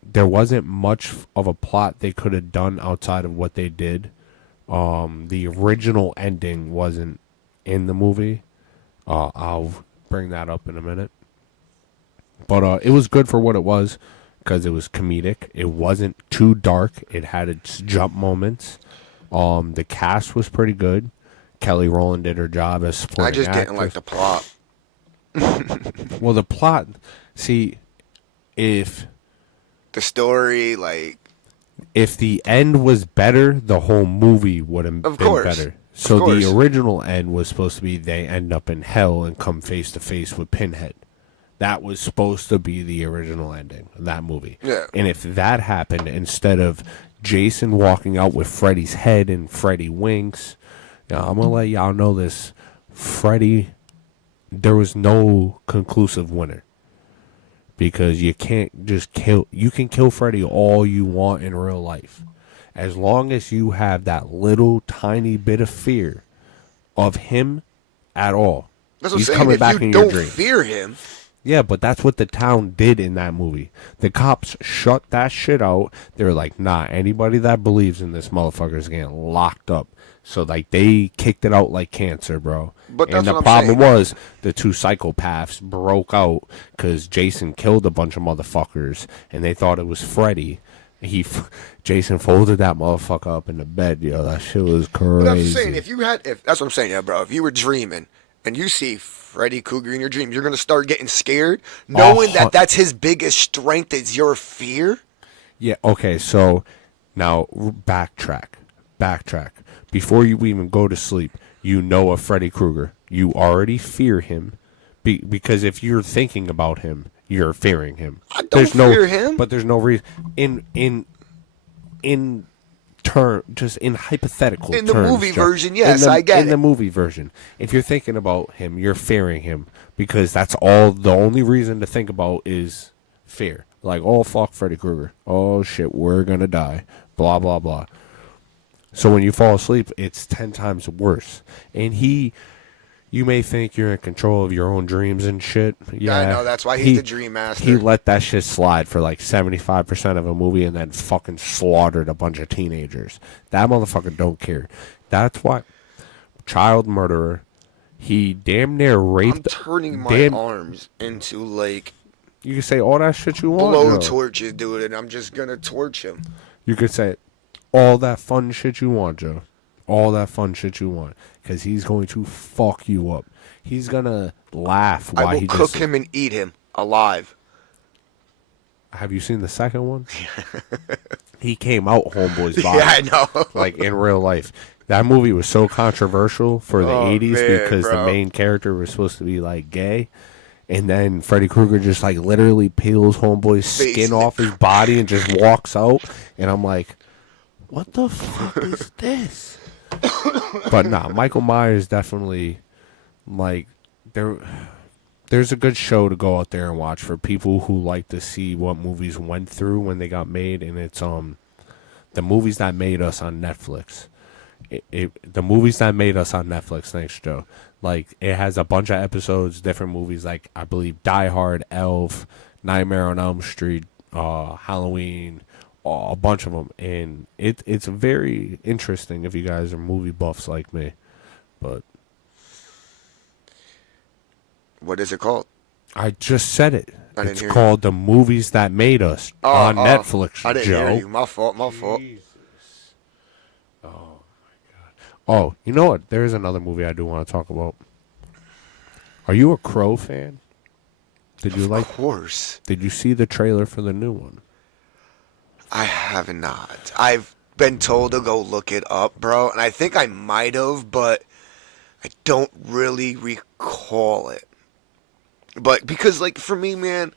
there wasn't much of a plot they could have done outside of what they did. The original ending wasn't in the movie. I'll bring that up in a minute. But it was good for what it was, because it was comedic. It wasn't too dark. It had its jump moments. The cast was pretty good. Kelly Rowland did her job as supporting I just actress. didn't like the plot. Well, the plot, see, if The story, like, if the end was better, the whole movie would have been better. So the original end was supposed to be they end up in hell and come face to face with Pinhead. That was supposed to be the original ending of that movie. Yeah. And if that happened, instead of Jason walking out with Freddy's head and Freddy winks, I'm going to let y'all know this. Freddy, there was no conclusive winner. Because you can't just kill... You can kill Freddy all you want in real life. As long as you have that little tiny bit of fear of him at all. That's what He's I'm saying. coming If back you in your don't dream. fear him... Yeah, but that's what the town did in that movie. The cops shut that shit out. They were like, nah, anybody that believes in this motherfucker is getting locked up. So, like, they kicked it out like cancer, bro. But that's and the what I'm problem saying. was the 2 psychopaths broke out because Jason killed a bunch of motherfuckers, and they thought it was Freddy. Jason folded that motherfucker up in the bed, yo. That shit was crazy. But I'm saying, that's what I'm saying, yeah, bro. If you were dreaming and you see Freddy Krueger in your dreams, you're gonna start getting scared, knowing that that's his biggest strength is your fear. Yeah. Okay. So now backtrack. Before you even go to sleep, you know of Freddy Krueger. You already fear him, because if you're thinking about him, you're fearing him. I don't fear him. But there's no reason just in hypothetical in the terms, movie Joe. version, yes, I get in it. the movie version, if you're thinking about him, you're fearing him, because that's all. The only reason to think about is fear. Like, oh fuck, Freddy Krueger. Oh shit, we're gonna die. Blah blah blah. So when you fall asleep, it's 10 times worse. And you you may think you're in control of your own dreams and shit. Yeah, I know. That's why he's the dream master. He let that shit slide for like 75% of a movie and then fucking slaughtered a bunch of teenagers. That motherfucker don't care. That's why child murderer. He damn near raped. I'm turning my arms into like. You can say all that shit you want. Blow torches, dude, and I'm just gonna torch him. You could say all that fun shit you want, Joe. All that fun shit you want, because he's going to fuck you up. He's gonna laugh while I will cook him and eat him alive. Have you seen the second one? He came out homeboy's body. Yeah, I know. Like in real life. That movie was so controversial for the 80s because the main character was supposed to be like gay. And then Freddy Krueger just like literally peels homeboy's skin off his body and just walks out. And I'm like, what the fuck is this? But nah, Michael Myers definitely like there's a good show to go out there and watch for people who like to see what movies went through when they got made, and it's the movies that made us on Netflix. The movies that made us on Netflix, thanks Joe. Like it has a bunch of episodes, different movies like I believe Die Hard, Elf, Nightmare on Elm Street, Halloween, a bunch of them, and it's very interesting if you guys are movie buffs like me. But what is it called? I just said it. It's hear called The Movies That Made Us on Netflix, I didn't Joe. hear you. My fault. Jesus. Oh my god. Oh, you know what? There is another movie I do want to talk about. Are you a Crow fan? Of course. Did you see the trailer for the new one? I have not. I've been told to go look it up, bro, and I think I might have, but I don't really recall it. But because, like, for me, man,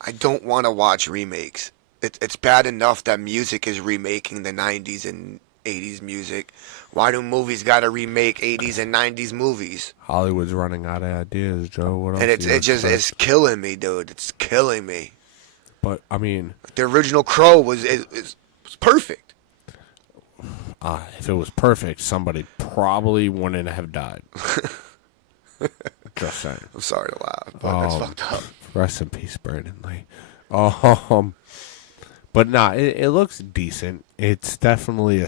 I don't want to watch remakes. It's bad enough that music is remaking the 90s and 80s music. Why do movies got to remake 80s and 90s movies? Hollywood's running out of ideas, Joe. What else? And it's killing me, dude. It's killing me. But I mean, the original Crow was perfect. If it was perfect, somebody probably wouldn't have died. Just saying. I'm sorry to laugh, but that's fucked up. Rest in peace, Brandon Lee. But nah, it looks decent. It's definitely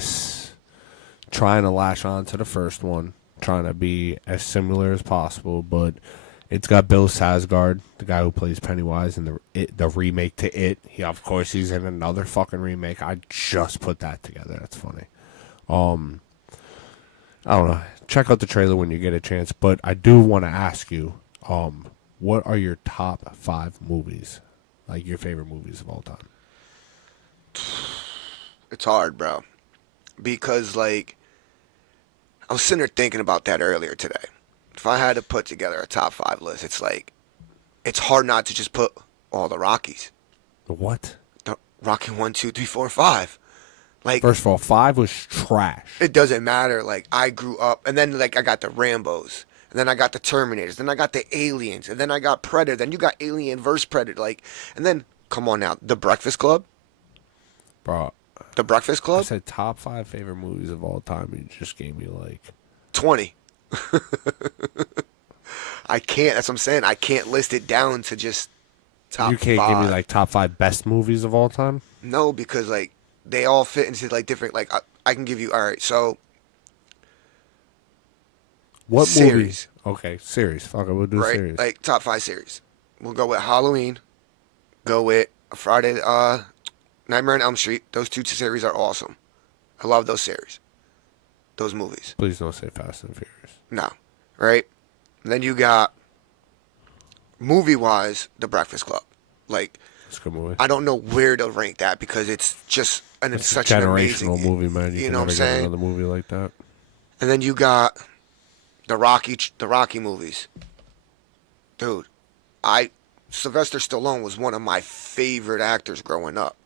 trying to latch on to the first one, trying to be as similar as possible. But it's got Bill Skarsgård, the guy who plays Pennywise in the remake to It. Of course, he's in another fucking remake. I just put that together. That's funny. I don't know. Check out the trailer when you get a chance. But I do want to ask you, what are your top 5 movies? Like your favorite movies of all time? It's hard, bro. Because, like, I was sitting there thinking about that earlier today. If I had to put together a top 5 list, it's like, it's hard not to just put all the Rockies. The what? The Rocky 1, 2, 3, 4, 5. Like, first of all, 5 was trash. It doesn't matter. Like, I grew up, and then, like, I got the Rambos. And then I got the Terminators. Then I got the Aliens. And then I got Predator. Then you got Alien vs. Predator. Like, and then, come on now, The Breakfast Club? Bro. The Breakfast Club? I said top 5 favorite movies of all time. You just gave me, like... 20. I can't. That's what I'm saying. I can't list it down to just top 5. You can't give me, like, top 5 best movies of all time? No, because, like, they all fit into, like, different... Like, I can give you... All right, so... What series? Movie? Okay, series. Fuck it, we'll do series. Like, top 5 series. We'll go with Halloween. Go with Friday... Nightmare on Elm Street. Those 2 series are awesome. I love those series. Those movies. Please don't say Fast and Furious. No. Right? And then you got, movie-wise, The Breakfast Club. Like, it's a good movie. I don't know where to rank that because it's just it's such an amazing movie, man. You know what I'm saying? Another movie like that. And then you got the Rocky movies. Dude, Sylvester Stallone was one of my favorite actors growing up.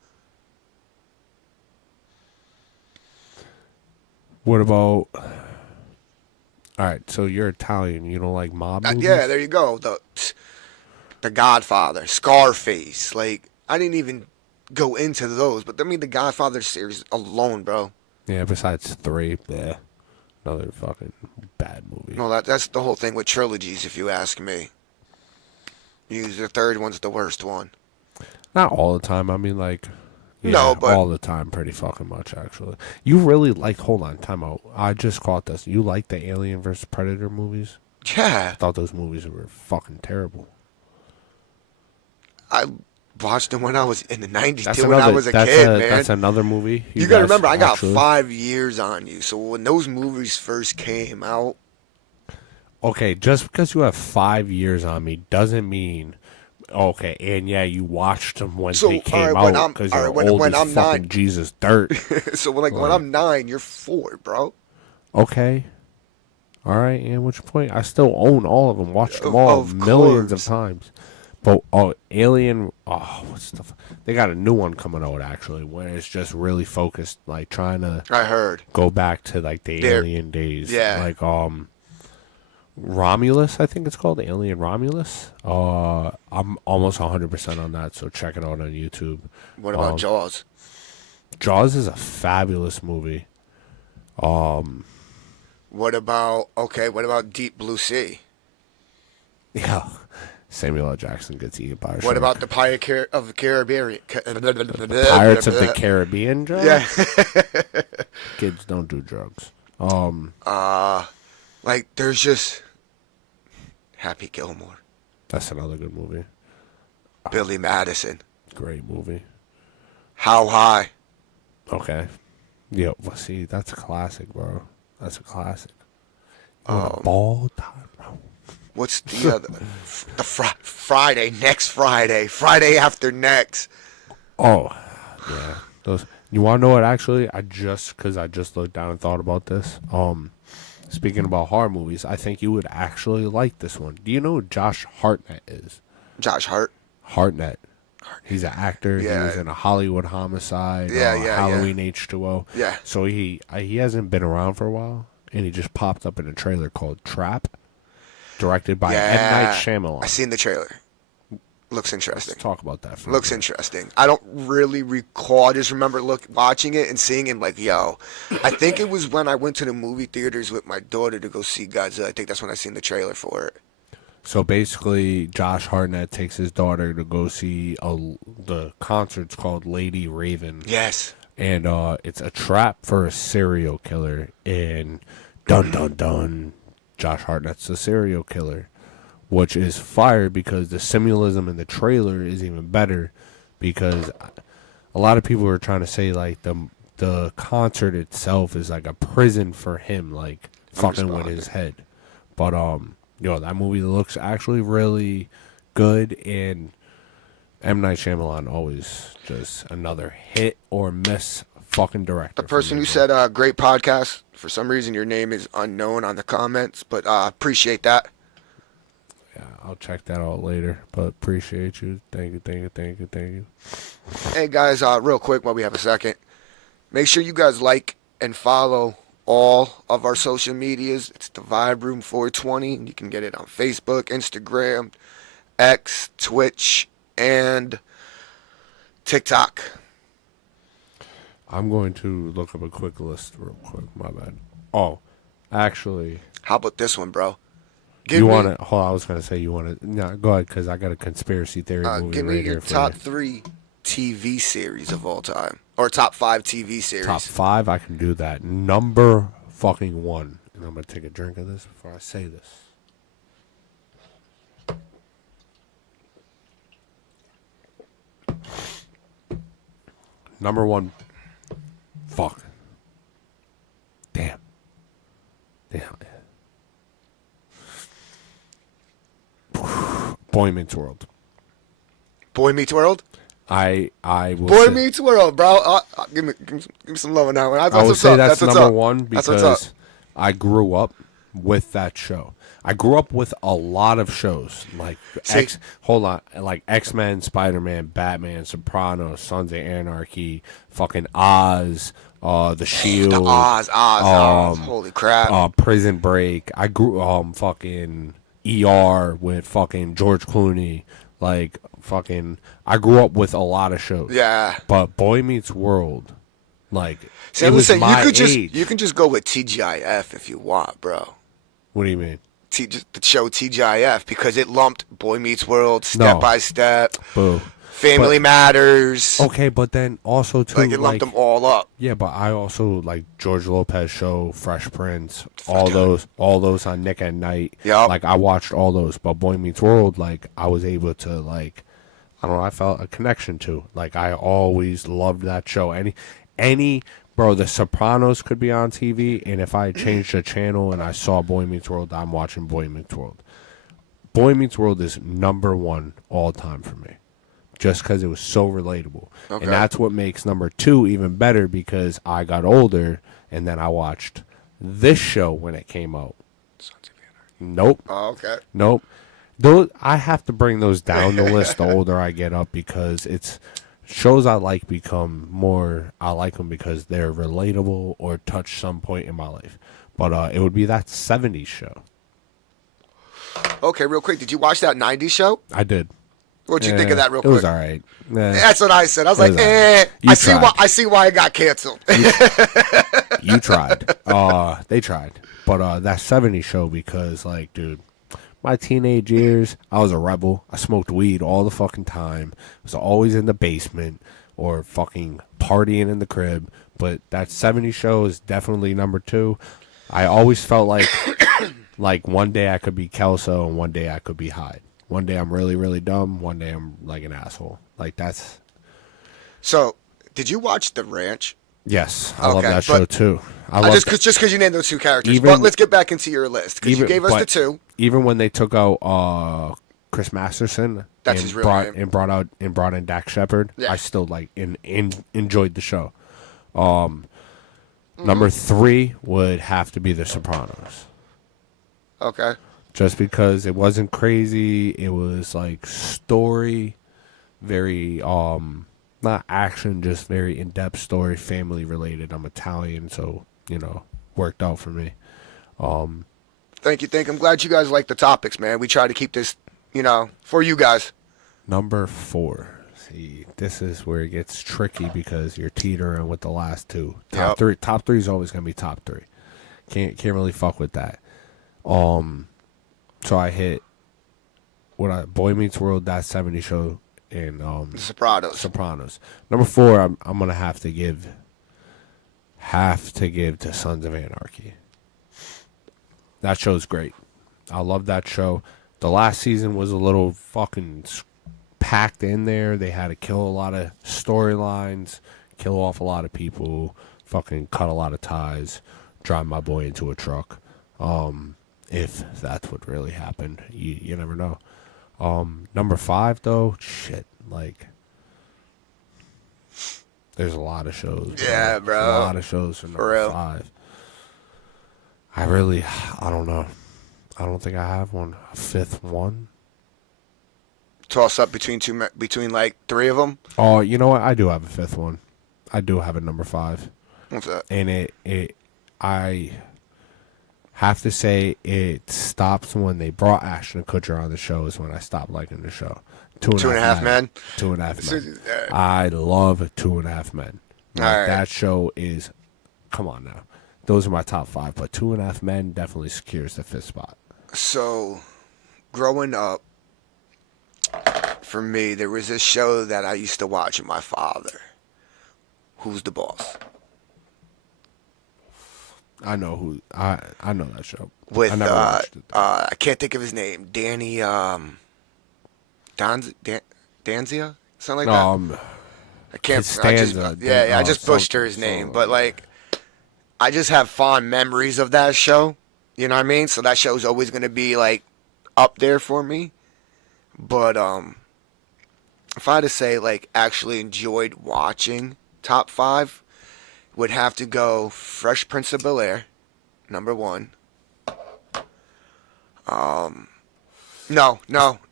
What about... All right, so you're Italian. You don't like mob movies? Yeah, there you go. The Godfather, Scarface. Like, I didn't even go into those, but I mean, the Godfather series alone, bro. Yeah, besides 3, yeah. Another fucking bad movie. No, that's the whole thing with trilogies, if you ask me. Usually the third one's the worst one. Not all the time. I mean, like, yeah, No, but all the time, pretty fucking much, actually. You really like, hold on, time out. I just caught this. You like the Alien vs. Predator movies? yeah, I thought those movies were fucking terrible. I watched them when I was in the '90s, That's too, when I was a kid, man. That's another movie. You gotta guys remember, I got actually- 5 years on you. So when those movies first came out, Okay, just because you have 5 years on me doesn't mean... Okay, and yeah, you watched them when So, they came alright, when out I'm- because you're alright, old when as I'm fucking not- Jesus dirt. so when Right. I'm 9, you're 4, bro. Okay. All right, and what's your point? I still own all of them. Watched them all Of millions course. of times. But Alien, what's the? They got a new one coming out actually, where it's just really focused, like trying to I heard. go back to like the They're- alien days. yeah. Like Romulus, I think it's called Alien Romulus. I'm almost 100% on that, so check it out on YouTube. What about Jaws? Jaws is a fabulous movie. What about Deep Blue Sea? Yeah. Samuel L. Jackson gets eaten by a What shark. about the of the Caribbean? Pirates of the Caribbean, Joe? Yeah. Kids don't do drugs. Like, there's just Happy Gilmore, That's another good movie. Billy Madison, Great movie. How High. Okay. Yeah, well, see, that's a classic, bro. That's a classic. You want a ball time, bro? What's the other? The Friday, next Friday, Friday after next. Oh, yeah. Those. You want to know what? Actually, because I just looked down and thought about this. Speaking about horror movies, I think you would actually like this one. Do you know who Josh Hartnett is? Josh Hart. Hartnett. He's an actor. Yeah. He was in a Hollywood Homicide. Yeah, Halloween H2O. Yeah. So he hasn't been around for a while, and he just popped up in a trailer called Trap, directed by M. Night Shyamalan. I seen the trailer. Looks interesting. Let's talk about that. For a Looks minute. interesting. I don't really recall. I just remember watching it and seeing it like, yo. I think it was when I went to the movie theaters with my daughter to go see Godzilla. I think that's when I seen the trailer for it. So basically, Josh Hartnett takes his daughter to go see the concert's called Lady Raven. Yes. And it's a trap for a serial killer. And dun dun dun, Josh Hartnett's the serial killer, which is fire because the symbolism in the trailer is even better. Because a lot of people are trying to say like the concert itself is like a prison for him, like fucking with his head. But that movie looks actually really good, and M. Night Shyamalan always just another hit or miss fucking director. The person who said great podcast, for some reason your name is unknown on the comments, but appreciate that. Yeah, I'll check that out later, but appreciate you. Thank you. Hey guys, real quick while we have a second, make sure you guys like and follow all of our social medias. It's the Vibe Room 420. You can get it on Facebook, Instagram, X, Twitch, and TikTok. I'm going to look up a quick list real quick. My bad. Oh, actually, How about this one, bro? you want to? Hold on, I was going to say you want to. No, go ahead, because I got a conspiracy theory movie give me right your here for top you. 3 TV series of all time, or top 5 TV series. Top 5, I can do that. Number fucking 1. And I'm going to take a drink of this before I say this. Number 1. Fuck. Damn. Boy Meets World. Boy Meets World. I will Boy say, Meets World, bro. Give me some love on that one. That's I would what's say up. that's what's number up. 1 That's what's up. because I grew up with that show. I grew up with a lot of shows like X-Men, Spider-Man, Batman, Sopranos, Sons of Anarchy, fucking Oz, The Shield, The Oz. Holy crap. Prison Break. I grew fucking ER with fucking George Clooney. Like fucking, I grew up with a lot of shows. Yeah. But Boy Meets World Like, See, it I'm was saying my you age. can just go with TGIF if you want, bro. What do you mean? Just the show TGIF because it lumped Boy Meets World, Step No. by Step, Boo. Family But- Matters. Okay, but then also too, Like it lumped them all up. Yeah, but I also like George Lopez show, Fresh Prince, all those on Nick at Night. Yup. Like I watched all those, but Boy Meets World, like I was able to like, I don't know, I felt a connection to. Like I always loved that show. Any bro, The Sopranos could be on TV, and if I changed the channel and I saw Boy Meets World, I'm watching Boy Meets World. Boy Meets World is number one all time for me. Just because it was so relatable. Okay. And that's what makes number 2 even better because I got older and then I watched this show when it came out. Nope. Oh, okay. Nope. Those, I have to bring those down the list the older I get up because it's shows I like become more, I like them because they're relatable or touch some point in my life. But it would be that 70s show. Okay, real quick. Did you watch that 90s show? I did. What'd you think of that real It quick? was all right. That's what I said. I was It like, was all right. You tried. I see why it got canceled. You tried. They tried. But that 70s show because, like, dude, my teenage years, I was a rebel. I smoked weed all the fucking time. I was always in the basement or fucking partying in the crib. But that 70s show is definitely number 2. I always felt like one day I could be Kelso and one day I could be Hyde. One day I'm really, really dumb. One day I'm like an asshole. Like that's. So, did you watch The Ranch? Yes, I love Okay, that show but too. I love Just because you named those two characters. Even- But let's get back into your list because you gave us the but two. Even when they took out Chris Masterson, That's and his real brought name. and brought in Dak Shepard, Yeah. I still like enjoyed the show. Number 3 would have to be The Sopranos. Okay. Just because it wasn't crazy, it was like story, very not action, just very in-depth story, family related. I'm Italian, so worked out for me. Thank you. I'm glad you guys like the topics, man. We try to keep this, for you guys. Number 4. See, this is where it gets tricky because you're teetering with the last 2. Yep. Top 3 is always gonna be top 3. Can't really fuck with that. So I hit Boy Meets World, that 70 show, and The Sopranos. Sopranos. Number 4, I'm gonna have to give to Sons of Anarchy. That show's great. I love that show. The last season was a little fucking packed in there. They had to kill a lot of storylines, kill off a lot of people, fucking cut a lot of ties, drive my boy into a truck. If that's what really happened, you never know. Number 5 though, shit, like there's a lot of shows. Yeah, bro. There's a lot of shows for number real. 5. I don't know. I don't think I have one. A 5th one. Toss up between like 3 of them. Oh, you know what? I do have a 5th one. I do have a number 5, What's that? and I have to say it stops when they brought Ashton Kutcher on the show. Is when I stopped liking the show. Two and a Half Men. 2.5 Men. I love 2.5 Men. Like, All right. that show is. Come on now, those are my top 5. But 2.5 Men definitely secures the 5th spot. So, growing up, for me, there was this show that I used to watch with my father. Who's the Boss? I know who. I know that show. With I never watched it. I can't think of his name. Danny Danzia, something like that. I can't. Costanza, I just butchered his name, but like, I just have fond memories of that show. You know what I mean? So that show's always gonna be like up there for me. But if I had to say like actually enjoyed watching top 5, would have to go Fresh Prince of Bel-Air, number 1. No,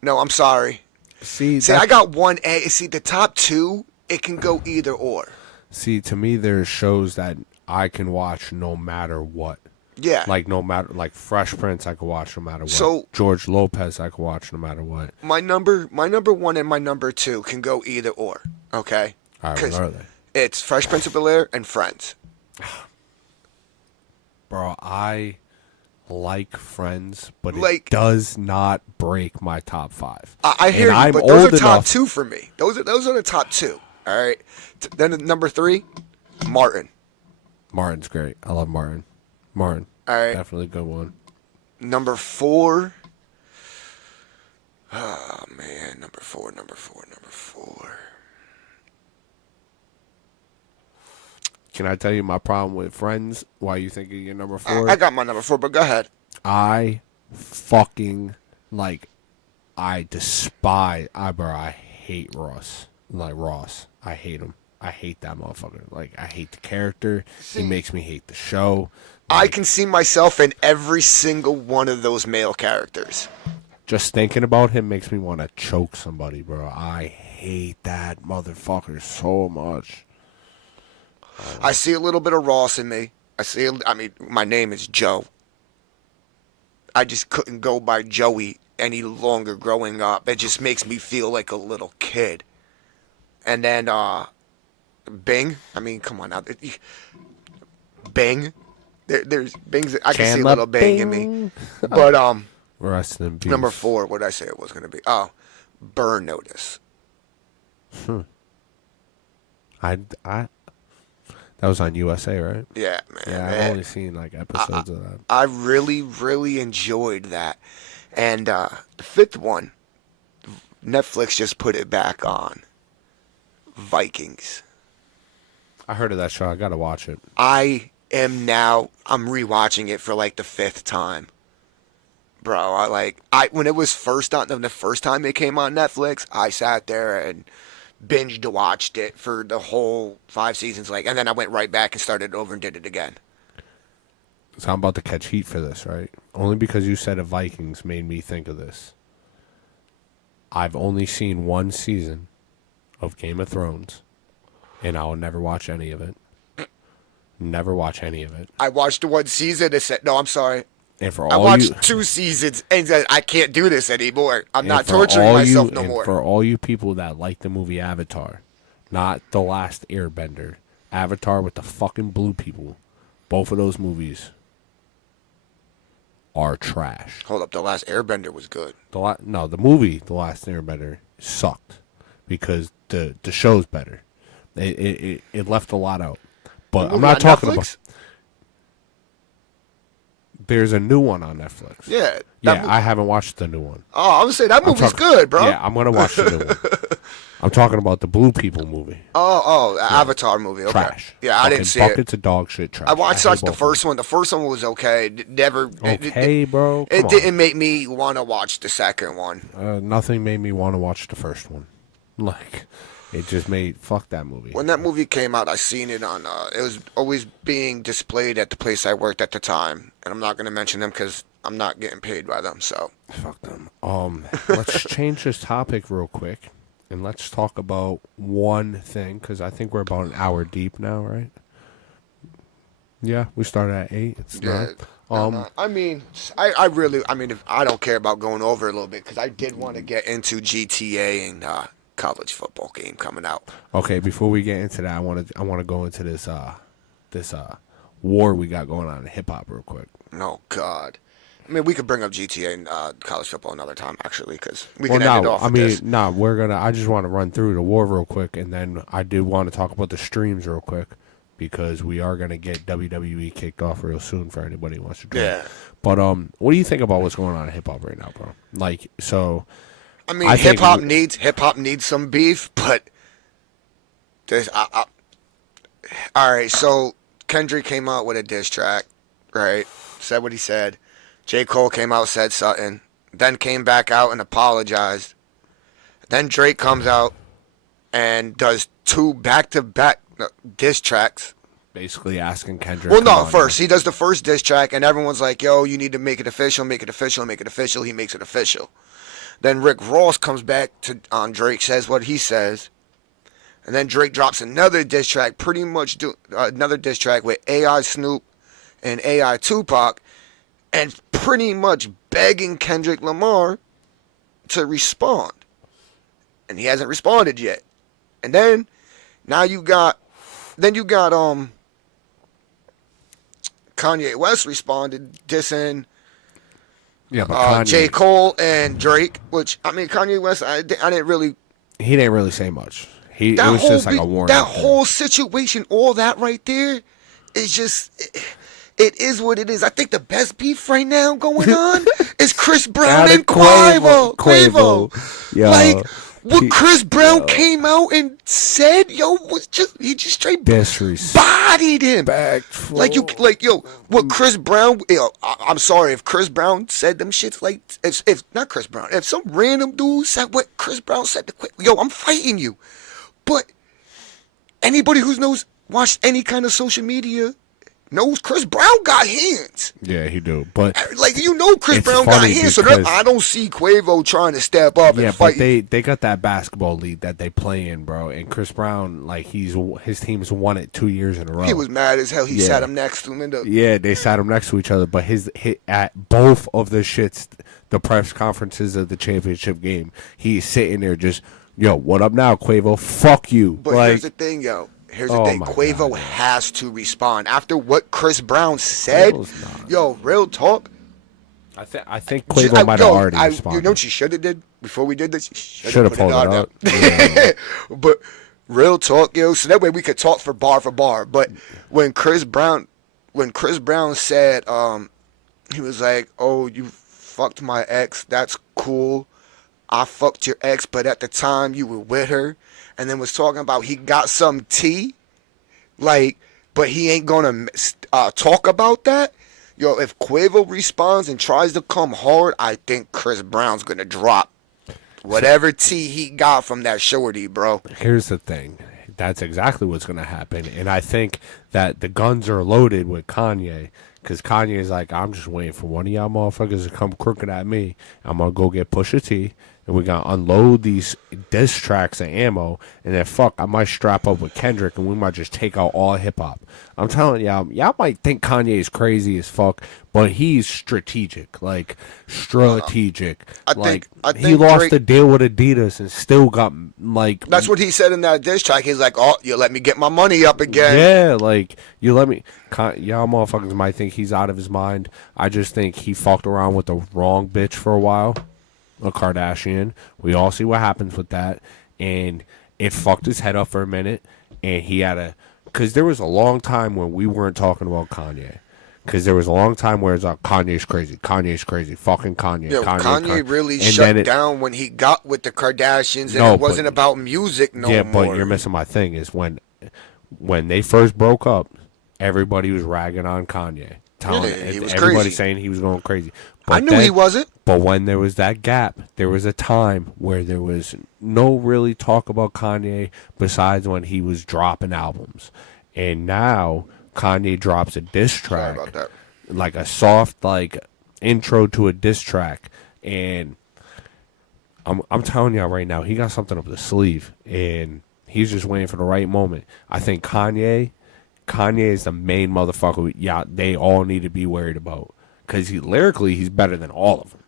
I'm sorry. See, I got 1A. See, the top 2, it can go either or. See, to me, there's shows that I can watch no matter what. Yeah. Like like Fresh Prince, I could watch no matter what. So- George Lopez, I could watch no matter what. My number 1 and my number 2 can go either or. Okay. All right, what are they? It's Fresh Prince of Bel-Air and Friends. Bro, I like Friends, but it Like- does not break my top 5. I hear And you, I'm but those old are top enough- 2 for me. Those are the top 2. All right. Then number 3, Martin. Martin's great. I love Martin. Martin. All right. Definitely a good one. Number 4. Oh man, number 4. Can I tell you my problem with Friends? Why you think you're number 4? I got my number 4, but go ahead. I fucking I hate Ross. Like Ross. I hate him. I hate that motherfucker. Like, I hate the character. He makes me hate the show. I can see myself in every single one of those male characters. Just thinking about him makes me want to choke somebody, bro. I hate that motherfucker so much. I see a little bit of Ross in me. My name is Joe. I just couldn't go by Joey any longer growing up. It just makes me feel like a little kid. And then, Bing. I mean, come on now. Bing. There's Bing's. I can see a Chandler little Bing in me. But, Rest in peace. number 4, what did I say it was going to be? Oh, Burn Notice. That was on USA, right? Yeah, man. Yeah, I've only seen like episodes of that. I really, really enjoyed that. And the 5th one, Netflix just put it back on. Vikings. I heard of that show. I gotta watch it. I'm rewatching it for like the 5th time. Bro, when it was first on, the first time it came on Netflix, I sat there and binged watched it for the whole 5 seasons, and then I went right back and started over and did it again. So I'm about to catch heat for this, right? Only because you said a Vikings made me think of this. I've only seen 1 season of Game of Thrones, and I will never watch any of it. Never watch any of it. I watched 1 season and said, no, I'm sorry. And for I all watched you, 2 seasons and said, I can't do this anymore. I'm and not for torturing all myself you, no and more. for all you people that like the movie Avatar, not The Last Airbender, Avatar with the fucking blue people, both of those movies are trash. Hold up, The Last Airbender was good. The movie The Last Airbender sucked because the show's better. It left a lot out. But The I'm movie not on talking Netflix? about. There's a new one on Netflix. Yeah. Yeah, I haven't watched the new one. Oh, I'm gonna say that movie's good, bro. Yeah, I'm gonna watch the new one. I'm talking about the Blue People movie. Oh, Avatar movie. Okay. Trash. Yeah, I didn't see it. Buckets of dog shit trash. I watched hate the both of first one. The first one was okay. Okay, bro. It Come didn't make me want to watch the second one. on. Nothing made me want to watch the first one. Like, it just made fuck that movie. When that movie came out, I seen it on. It was always being displayed at the place I worked at the time, and I'm not gonna mention them because I'm not getting paid by them. So Fuck them. Let's change this topic real quick, and let's talk about one thing because I think we're about an hour deep now, right? Yeah, we started at 8. It's yeah. 9. No. I mean, if I don't care about going over a little bit because I did want to get into GTA and college football game coming out. Okay, before we get into that, I want to go into this war we got going on in hip hop real quick. Oh God. I mean, we could bring up GTA and college football another time, actually, because we Well, can end it no, off I with mean, this. no, we're gonna. I just want to run through the war real quick, and then I do want to talk about the streams real quick because we are gonna get WWE kicked off real soon for anybody who wants to join. Yeah. But what do you think about what's going on in hip hop right now, bro? Like, so. I mean, I think hip hop needs some beef, but there's. All right, so Kendrick came out with a diss track, right? Said what he said. J. Cole came out, said something, then came back out and apologized. Then Drake comes out and does 2 back-to-back diss tracks. Basically asking Kendrick. Well, no, come on first, now. he does the first diss track, and everyone's like, yo, you need to make it official, make it official, make it official. He makes it official. Then Rick Ross comes back on Drake, says what he says. And then Drake drops another diss track, pretty much another diss track with AI Snoop and AI Tupac, and pretty much begging Kendrick Lamar to respond. And he hasn't responded yet. And then, now you got then you got Kanye West responded dissing Yeah, but Kanye, J. Cole and Drake, which I mean Kanye West, I didn't really. he didn't really say much. It That was whole just like a warning. that whole situation, all that right there, is just. It is what it is. I think the best beef right now going on is Chris Brown and Quavo. Yo, Like what Chris Brown came out and said, he just straight bodied him. What Chris Brown, I'm sorry if Chris Brown said them shits like if not Chris Brown, if some random dude said what Chris Brown said to Quavo, I'm fighting you. But anybody who watched any kind of social media knows Chris Brown got hands. Yeah, he do. But Chris Brown got hands. So I don't see Quavo trying to step up and fight. Yeah, but they got that basketball league that they play in, bro. And Chris Brown, his team's won it 2 years in a row. He was mad as hell. He sat him next to him. Yeah, they sat him next to each other. But his at both of the shits, the press conferences of the championship game, he's sitting there just, what up now, Quavo? Fuck you. But here's the thing, Here's the thing. Quavo has to respond after what Chris Brown said. Real talk. I think Quavo might have already responded. You know what she should have did before we did this? She should have pulled it out. Yeah. But real talk, so that way we could talk for bar. But when Chris Brown said, he was like, "Oh, you fucked my ex. That's cool. I fucked your ex, but at the time you were with her." And then was talking about he got some tea, but he ain't gonna talk about that. If Quavo responds and tries to come hard, I think Chris Brown's gonna drop whatever tea he got from that shorty, bro. Here's the thing. That's exactly what's gonna happen. And I think that the guns are loaded with Kanye. Because Kanye is like, I'm just waiting for one of y'all motherfuckers to come crooked at me. I'm going to go get Pusha T. And we're going to unload these diss tracks of ammo. And then, I might strap up with Kendrick. And we might just take out all hip-hop. I'm telling y'all might think Kanye is crazy as fuck. But he's strategic. Strategic. I think he lost the deal with Adidas and still got, That's what he said in that diss track. He's like, you let me get my money up again. Yeah, you let me... Y'all motherfuckers might think he's out of his mind. I just think he fucked around with the wrong bitch for a while. A Kardashian. We all see what happens with that. And it fucked his head up for a minute. And he had a... Because there was a long time when we weren't talking about Kanye. Because there was a long time where it's like, Kanye's crazy, fucking Kanye. Kanye really shut down when he got with the Kardashians, and it wasn't about music no more. Yeah, but you're missing my thing, is when they first broke up, everybody was ragging on Kanye. He was everybody crazy. saying he was going crazy. But I knew he wasn't. But when there was that gap, there was a time where there was no really talk about Kanye besides when he was dropping albums. And now Kanye drops a diss track, Sorry about that. like a soft intro to a diss track, and I'm telling y'all right now, he got something up the sleeve, and he's just waiting for the right moment. I think Kanye is the main motherfucker. They all need to be worried about, because lyrically he's better than all of them.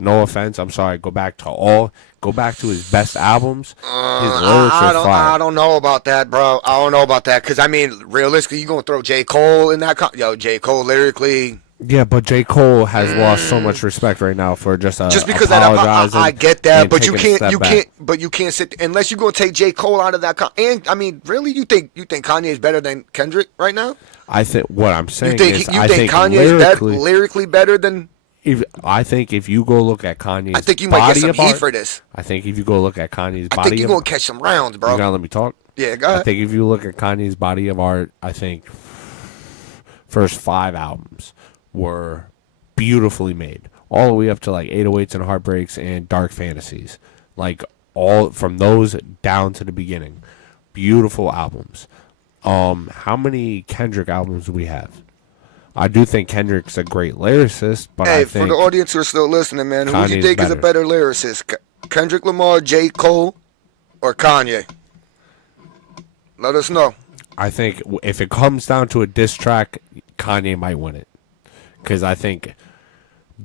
No offense, I'm sorry. Go back to his best albums. His lyrics are fire. I don't know about that, bro. I don't know about that, because realistically, you gonna throw J. Cole in that? J. Cole lyrically. Yeah, but J. Cole has lost so much respect right now for just because I get that, but you can't sit unless you're gonna take J. Cole out of that. And really, you think Kanye is better than Kendrick right now? I think what I'm saying is, I think Kanye is lyrically better than. I think if you go look at Kanye's I think you might get some heat for this. I think if you go look at Kanye's body, I think you're gonna catch some rounds, bro. You gotta let me talk. Yeah, go ahead. I think if you look at Kanye's body of art, I think first 5 albums were beautifully made, all the way up to 808s and Heartbreaks and Dark Fantasies, all from those down to the beginning. Beautiful albums. How many Kendrick albums do we have? I do think Kendrick's a great lyricist, but I think for the audience who are still listening, man, who do you think is a better lyricist? Kendrick Lamar, J. Cole, or Kanye? Let us know. I think if it comes down to a diss track, Kanye might win it. Because I think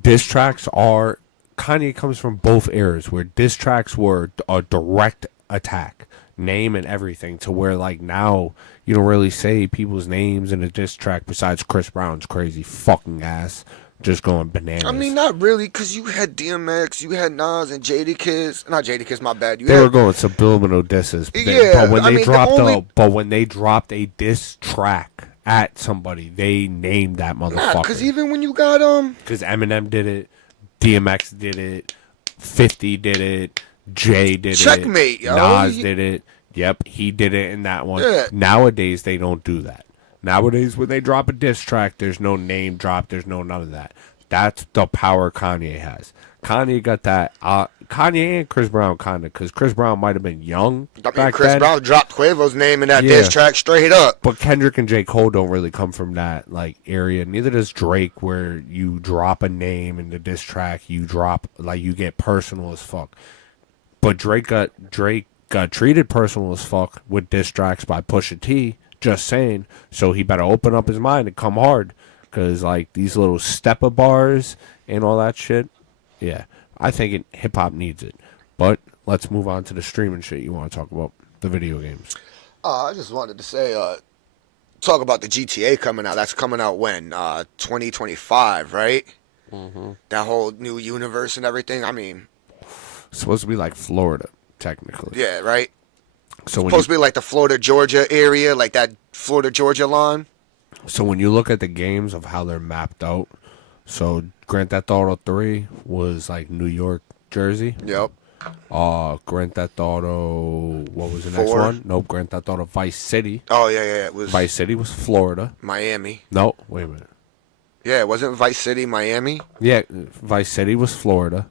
diss tracks Kanye comes from both eras, where diss tracks were a direct attack. name and everything to where like now you don't really say people's names in a diss track besides Chris Brown's crazy fucking ass just going bananas. I mean, not really, because you had DMX, you had Nas and Jadakiss. Not Jadakiss, my bad. They were going subliminal disses. Yeah, but when I they mean, dropped a diss track at somebody, they named that motherfucker. Because even when you got because Eminem did it, DMX did it, 50 did it, Jay did Checkmate, it, yo. Nas did it. Yep, he did it in that one. Yeah. Nowadays they don't do that. Nowadays when they drop a diss track, there's no name drop, there's no none of that. That's the power Kanye has. Kanye got that. Kanye and Chris Brown kind of, because Chris Brown might have been young back Chris then. Brown dropped Quavo's name in that Yeah. diss track straight up. But Kendrick and J. Cole don't really come from that like area. Neither does Drake, where you drop a name in the diss track, you drop like you get personal as fuck. But Drake got treated personal as fuck with diss tracks by Pusha T. Just saying. So he better open up his mind and come hard, because like these little stepper bars and all that shit. Yeah, I think hip hop needs it. But let's move on to the streaming shit you want to talk about, the video games. I just wanted to say, talk about the GTA coming out. That's coming out when? 2025, right? Mm-hmm. That whole new universe and everything. I mean, It's supposed to be like Florida, technically. yeah, right? So when Supposed to be like the Florida, Georgia area, like that Florida, Georgia line. So when you look at the games of how they're mapped out, so Grand Theft Auto 3 was like New York, Jersey. Yep. Grand Theft Auto, what was the next 4. one? Nope, Grand Theft Auto Vice City. Oh, yeah. It was Vice City was Florida. Miami. No, wait a minute. Yeah, it wasn't Vice City, Miami. Yeah, Vice City was Florida.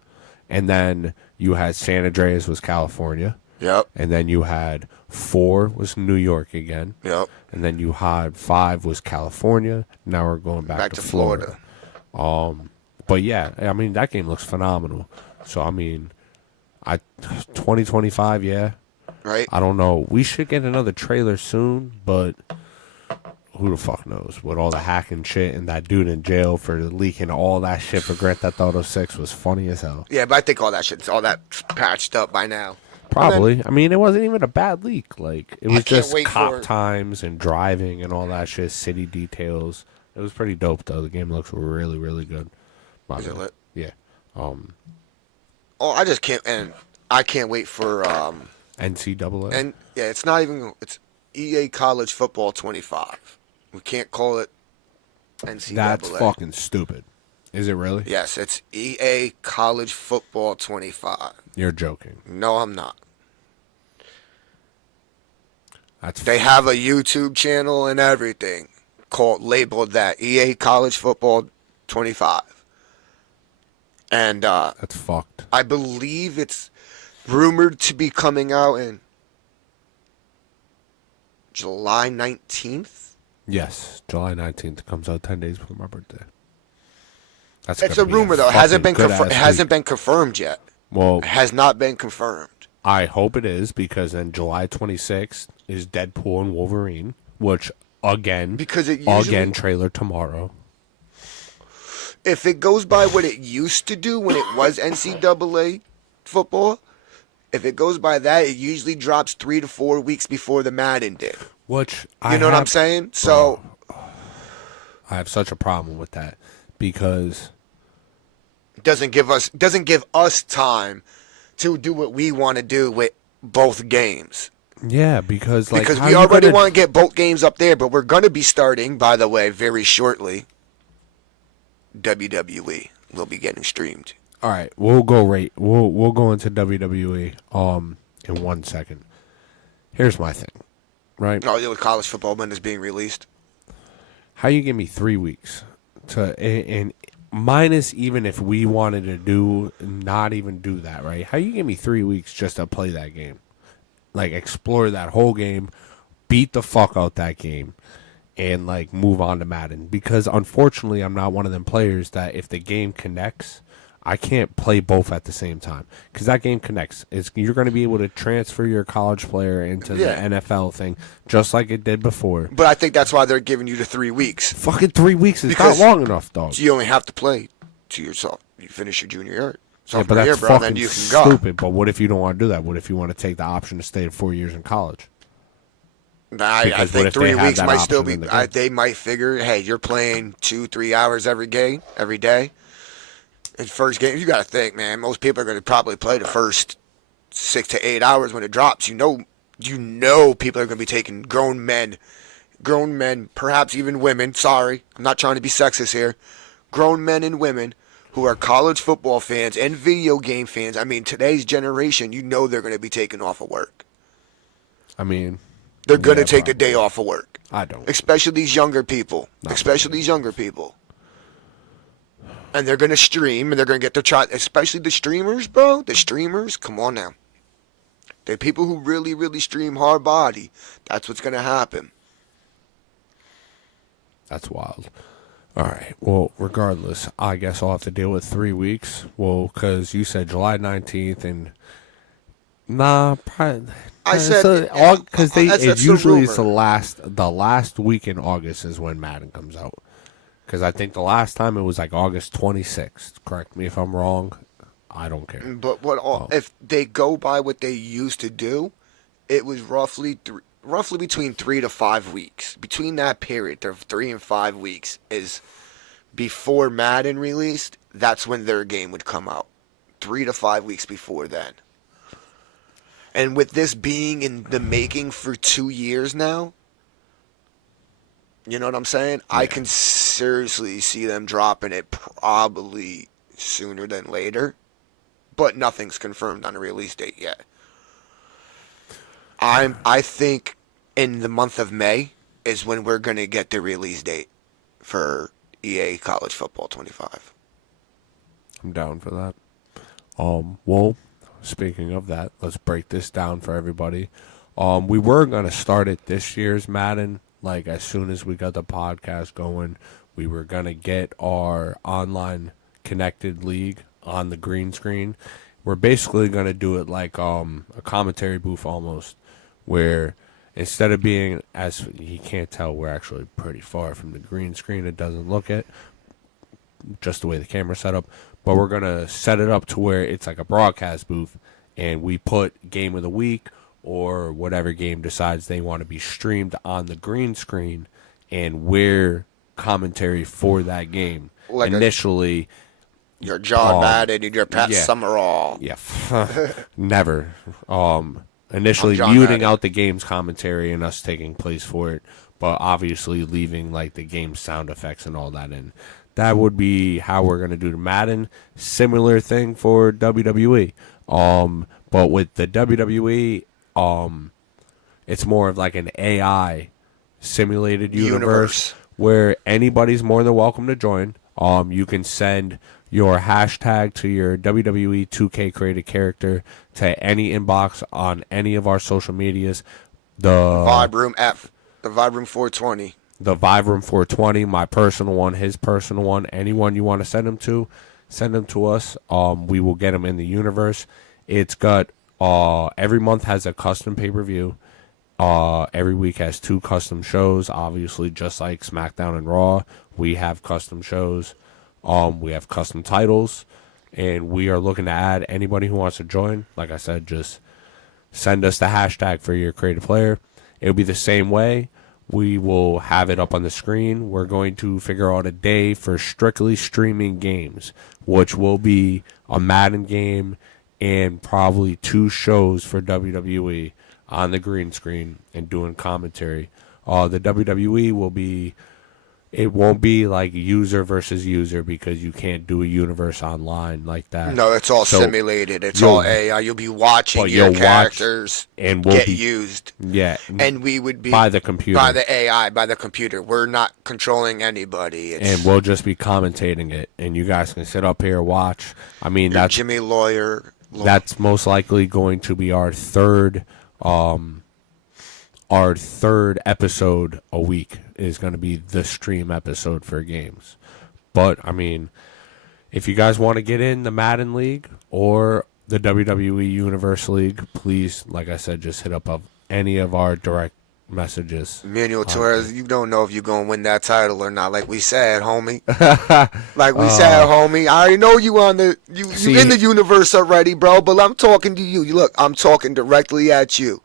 And then you had San Andreas was California. Yep. And then you had 4 was New York again. Yep. And then you had 5 was California. Now we're going back to Florida. But yeah, I mean, that game looks phenomenal. So, I mean, 2025, yeah. Right. I don't know. We should get another trailer soon, but who the fuck knows? With all the hacking shit and that dude in jail for leaking all that shit for Grand Theft Auto 6 was funny as hell. Yeah, but I think all that's patched up by now. Probably. I mean, it wasn't even a bad leak. Like, it was can't just wait for cop it. times and driving and all that shit, city details. It was pretty dope, though. The game looks really, really good. Is it lit? Yeah. Oh, I just can't, and I can't wait for NCAA. and yeah, it's not even it's EA College Football 25. We can't call it NCAA. That's fucking stupid. Is it really? Yes, it's EA College Football 25. You're joking. No, I'm not. That's They have a YouTube channel and everything labeled that EA College Football 25. And that's fucked. I believe it's rumored to be coming out in July 19th. Yes, July 19th comes out 10 days before my birthday. It's a rumor though. It hasn't been confirmed yet. Well, It has not been confirmed. I hope it is, because then July 26th is Deadpool and Wolverine, which again, Because it usually, trailer tomorrow. if it goes by what it used to do when it was NCAA football, if it goes by that, it usually drops 3 to 4 weeks before the Madden did. Which You know what I'm saying? So I have such a problem with that, because it doesn't give us time to do what we want to do with both games. yeah, because like Because how we you already gonna- want to get both games up there, but we're going to be starting, by the way, very shortly. WWE will be getting streamed. All right, we'll go into WWE in 1 second. Here's my thing, right? Oh, the college football when is being released. How you give me 3 weeks to and minus even if we wanted to not even do that, right? How you give me 3 weeks just to play that game, like explore that whole game, beat the fuck out that game, and like move on to Madden? Because unfortunately, I'm not one of them players that if the game connects, I can't play both at the same time, because that game connects. You're going to be able to transfer your college player into the NFL thing just like it did before. But I think that's why they're giving you the 3 weeks. Fucking 3 weeks is Because not long enough, dog. You only have to play to yourself. You finish your junior year. Sophomore but year, that's bro, fucking then you can go. stupid. But what if you don't want to do that? What if you want to take the option to stay 4 years in college? I Because what think if they 3 have weeks that might still option be. in the game? They might figure, hey, you're playing 2-3 hours every day. In first game, you got to think, man. Most people are going to probably play the first 6 to 8 hours when it drops. You know, people are going to be taking grown men, perhaps even women. Sorry, I'm not trying to be sexist here. Grown men and women who are college football fans and video game fans. I mean, today's generation, you know, they're going to be taking off of work. I mean, They're going to yeah, take a probably. day off of work. I don't. Especially these younger people. Not Especially these younger people. And they're going to stream, and they're going to get their try. Especially the streamers, bro. The streamers, come on now. The people who really, really stream hard body. That's what's going to happen. That's wild. All right. Well, regardless, I guess I'll have to deal with 3 weeks. Well, because you said July 19th, and nah, probably. I said because that's the usually it's rumor. the last week in August is when Madden comes out. Because I think the last time it was like August 26th. Correct me if I'm wrong. I don't care. But if they go by what they used to do, it was roughly between 3 to 5 weeks. Between that period of 3 and 5 weeks is before Madden released. That's when their game would come out. 3 to 5 weeks before then. And with this being in the making for 2 years now, you know what I'm saying? Yeah. I can seriously see them dropping it probably sooner than later. But nothing's confirmed on a release date yet. I think in the month of May is when we're going to get the release date for EA College Football 25. I'm down for that. Well, speaking of that, let's break this down for everybody. We were going to start it this year's Madden. Like, as soon as we got the podcast going, we were going to get our online connected league on the green screen. We're basically going to do it like a commentary booth almost, where instead of being, as you can't tell, we're actually pretty far from the green screen. It doesn't look it, just the way the camera's set up. But we're going to set it up to where it's like a broadcast booth, and we put game of the week or whatever game decides they want to be streamed on the green screen, and we're commentary for that game. Like initially, your John Madden and your Pat Summerall. Yeah, never. Initially muting Madden out the game's commentary and us taking place for it, but obviously leaving like the game sound effects and all that in. That would be how we're going to do the Madden. Similar thing for WWE. But with the WWE, it's more of like an AI simulated universe where anybody's more than welcome to join. You can send your hashtag to your WWE 2K created character to any inbox on any of our social medias. The Vibe Room app, the Vibe Room 420. The Vibe Room 420, my personal one, his personal one, anyone you want to send them to us. We will get them in the universe. It's got every month has a custom pay-per-view. Every week has 2 custom shows. Obviously, just like SmackDown and Raw, we have custom shows. We have custom titles, and we are looking to add anybody who wants to join. Like I said, just send us the hashtag for your creative player. It'll be the same way. We will have it up on the screen. We're going to figure out a day for strictly streaming games, which will be a Madden game and probably 2 shows for WWE on the green screen and doing commentary. The WWE will be, it won't be like user versus user because you can't do a universe online like that. No, it's all simulated. It's all AI. You'll be watching your characters and get used. Yeah. And we would be by the computer. By the AI, by the computer. We're not controlling anybody. And we'll just be commentating it. And you guys can sit up here and watch. I mean, that's Jimmy Lawyer. That's most likely going to be our third episode a week is going to be the stream episode for games. But, I mean, if you guys want to get in the Madden League or the WWE Universe League, please, like I said, just hit up any of our direct messages. Manuel Torres, you don't know if you're gonna win that title or not. Like we said, homie. Like we said, homie. I already know you on the you in the universe already, bro. But I'm talking to you. Look, I'm talking directly at you.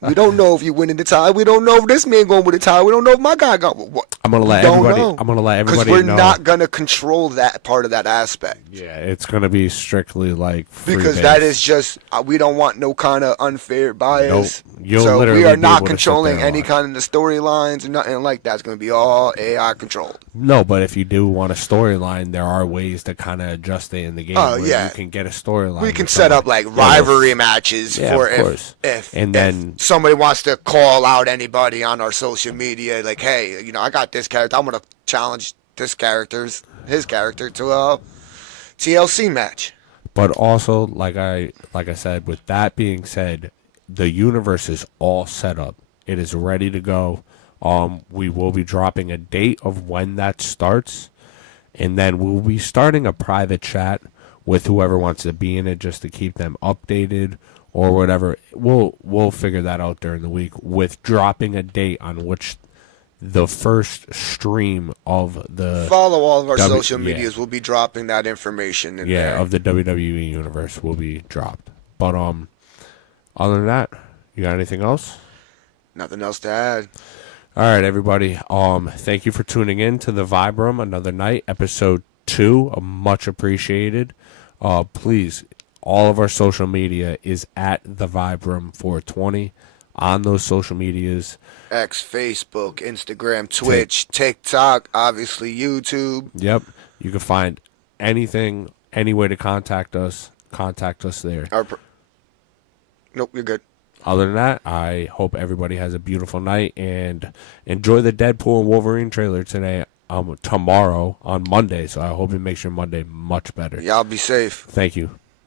We don't know if you're winning the title. We don't know if this man going with the title. We don't know if my guy going. I'm gonna let everybody. I'm gonna let everybody know. Because we're not gonna control that part of that aspect. Yeah, it's gonna be strictly like free because base. that is just we don't want no kind of unfair bias. Nope. You'll so literally we are be not able to sit controlling there and any watch. kind of the storylines or nothing like that. It's gonna be all AI controlled. No, but if you do want a storyline, there are ways to kind of adjust it in the game. Oh, where yeah. you can get a storyline. We can with set up someone. like rivalry matches Yeah, for of course. if somebody wants to call out anybody on our social media, like, hey, I got this character. I'm gonna challenge his character to a TLC match. But also, like I said, with that being said, the universe is all set up. It is ready to go. We will be dropping a date of when that starts, and then we'll be starting a private chat with whoever wants to be in it, just to keep them updated or whatever. We'll figure that out during the week with dropping a date on which the first stream of the Follow all of our social medias. We'll be dropping that information in there. of the WWE universe will be dropped. But other than that, you got anything else? Nothing else to add. All right, everybody. Thank you for tuning in to the Vibe Room another night, episode 2. Much appreciated. Please, all of our social media is at the Vibe Room 420 on those social medias. X, Facebook, Instagram, Twitch, TikTok, obviously YouTube. Yep. You can find anything, any way to contact us there. Nope, you're good. Other than that, I hope everybody has a beautiful night and enjoy the Deadpool and Wolverine trailer tomorrow on Monday. So I hope it makes your Monday much better. Y'all be safe. Thank you.